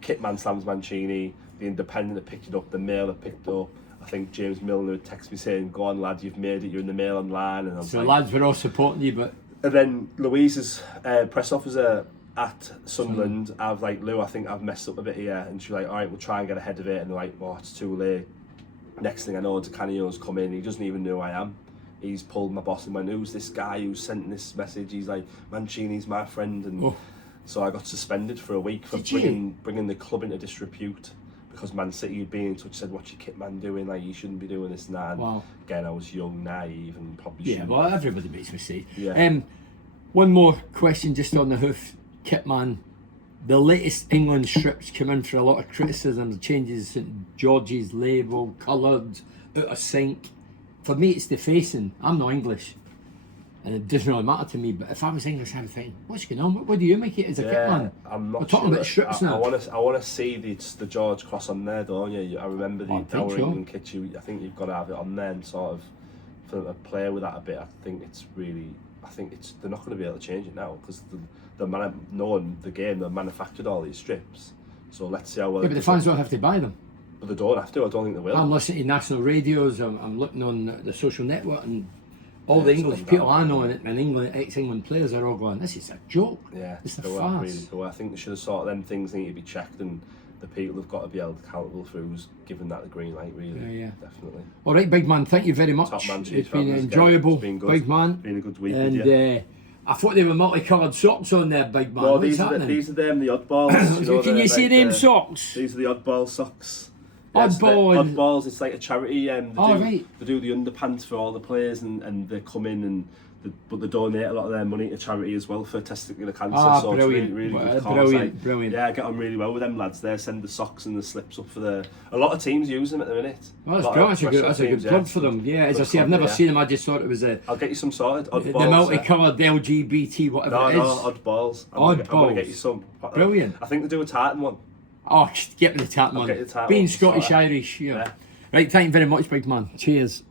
Kitman slams Mancini. The Independent have picked it up. The Mail have picked it up. I think James Milner had texted me saying, "Go on, lad, you've made it. You're in the Mail online." And I was So like, lads were all supporting you, but and then Louise's press officer at Sunderland, I was like, "Lou, I think I've messed up a bit here," and she's like, "All right, we'll try and get ahead of it." And they're like, "Oh, it's too late." Next thing I know, Di Canio's come in. He doesn't even know who I am. He's pulled my boss and went, "Who's this guy who's sent this message?" He's like, "Mancini's my friend," and so I got suspended for a week for bringing the club into disrepute. Because Man City had been in touch, said, "What's your kit man doing? Like, you shouldn't be doing this and that." And again, I was young, naive, and probably shouldn't. Yeah, well, everybody makes mistakes. Yeah. One more question just on the hoof, Kitman. The latest England strips come in for a lot of criticism. The changes in George's label, coloured, out of sync. For me, it's defacing. I'm not English, and it doesn't really matter to me. But if I was English, I'd think, "What's going on? What do you make it as a Kitman?" I'm not We're talking about strips now. I want to see the George cross on there, don't you? I remember the Our England kit. I think you've got to have it on there, and sort of for them to play with that a bit. I think they're not going to be able to change it now because knowing the game, they manufactured all these strips. So let's see how well. Yeah, but the fans don't have to buy them. But they don't have to. I don't think they will. I'm listening to national radios. I'm looking on the social network, and all the English people I know and England, ex-England players are all going, "This is a joke. Yeah, it's a they farce." Really cool. I think they should have sort of them things need to be checked, and the people have got to be held accountable for who's given that the green light. Really, Yeah. Definitely. All right, big man. Thank you very much. Top man, It's been enjoyable, it's been good. big man. Been a good week. And with you. I thought they were multicoloured socks on there, big man. No, What's these are happening? the oddballs. Can you see them socks? These are the oddball socks. Oddballs. It's like a charity. They do the underpants for all the players, and they come in and but they donate a lot of their money to charity as well for testicular cancer. So brilliant. It's really good cause. Brilliant. Yeah, I get on really well with them lads. They send the socks and the slips up for a lot of teams use them at the minute. Well, that's brilliant. That's a good plug for them. Yeah, as I say, I've never seen them. I just thought it was I'll get you some sorted. Oddballs, the multicoloured LGBT, whatever it is. No, oddballs. I'm going to get you some. Brilliant. I think they do a tartan one. Oh, get me the tartan one. Being Scottish Irish, yeah. Right, thank you very much, big man. Cheers.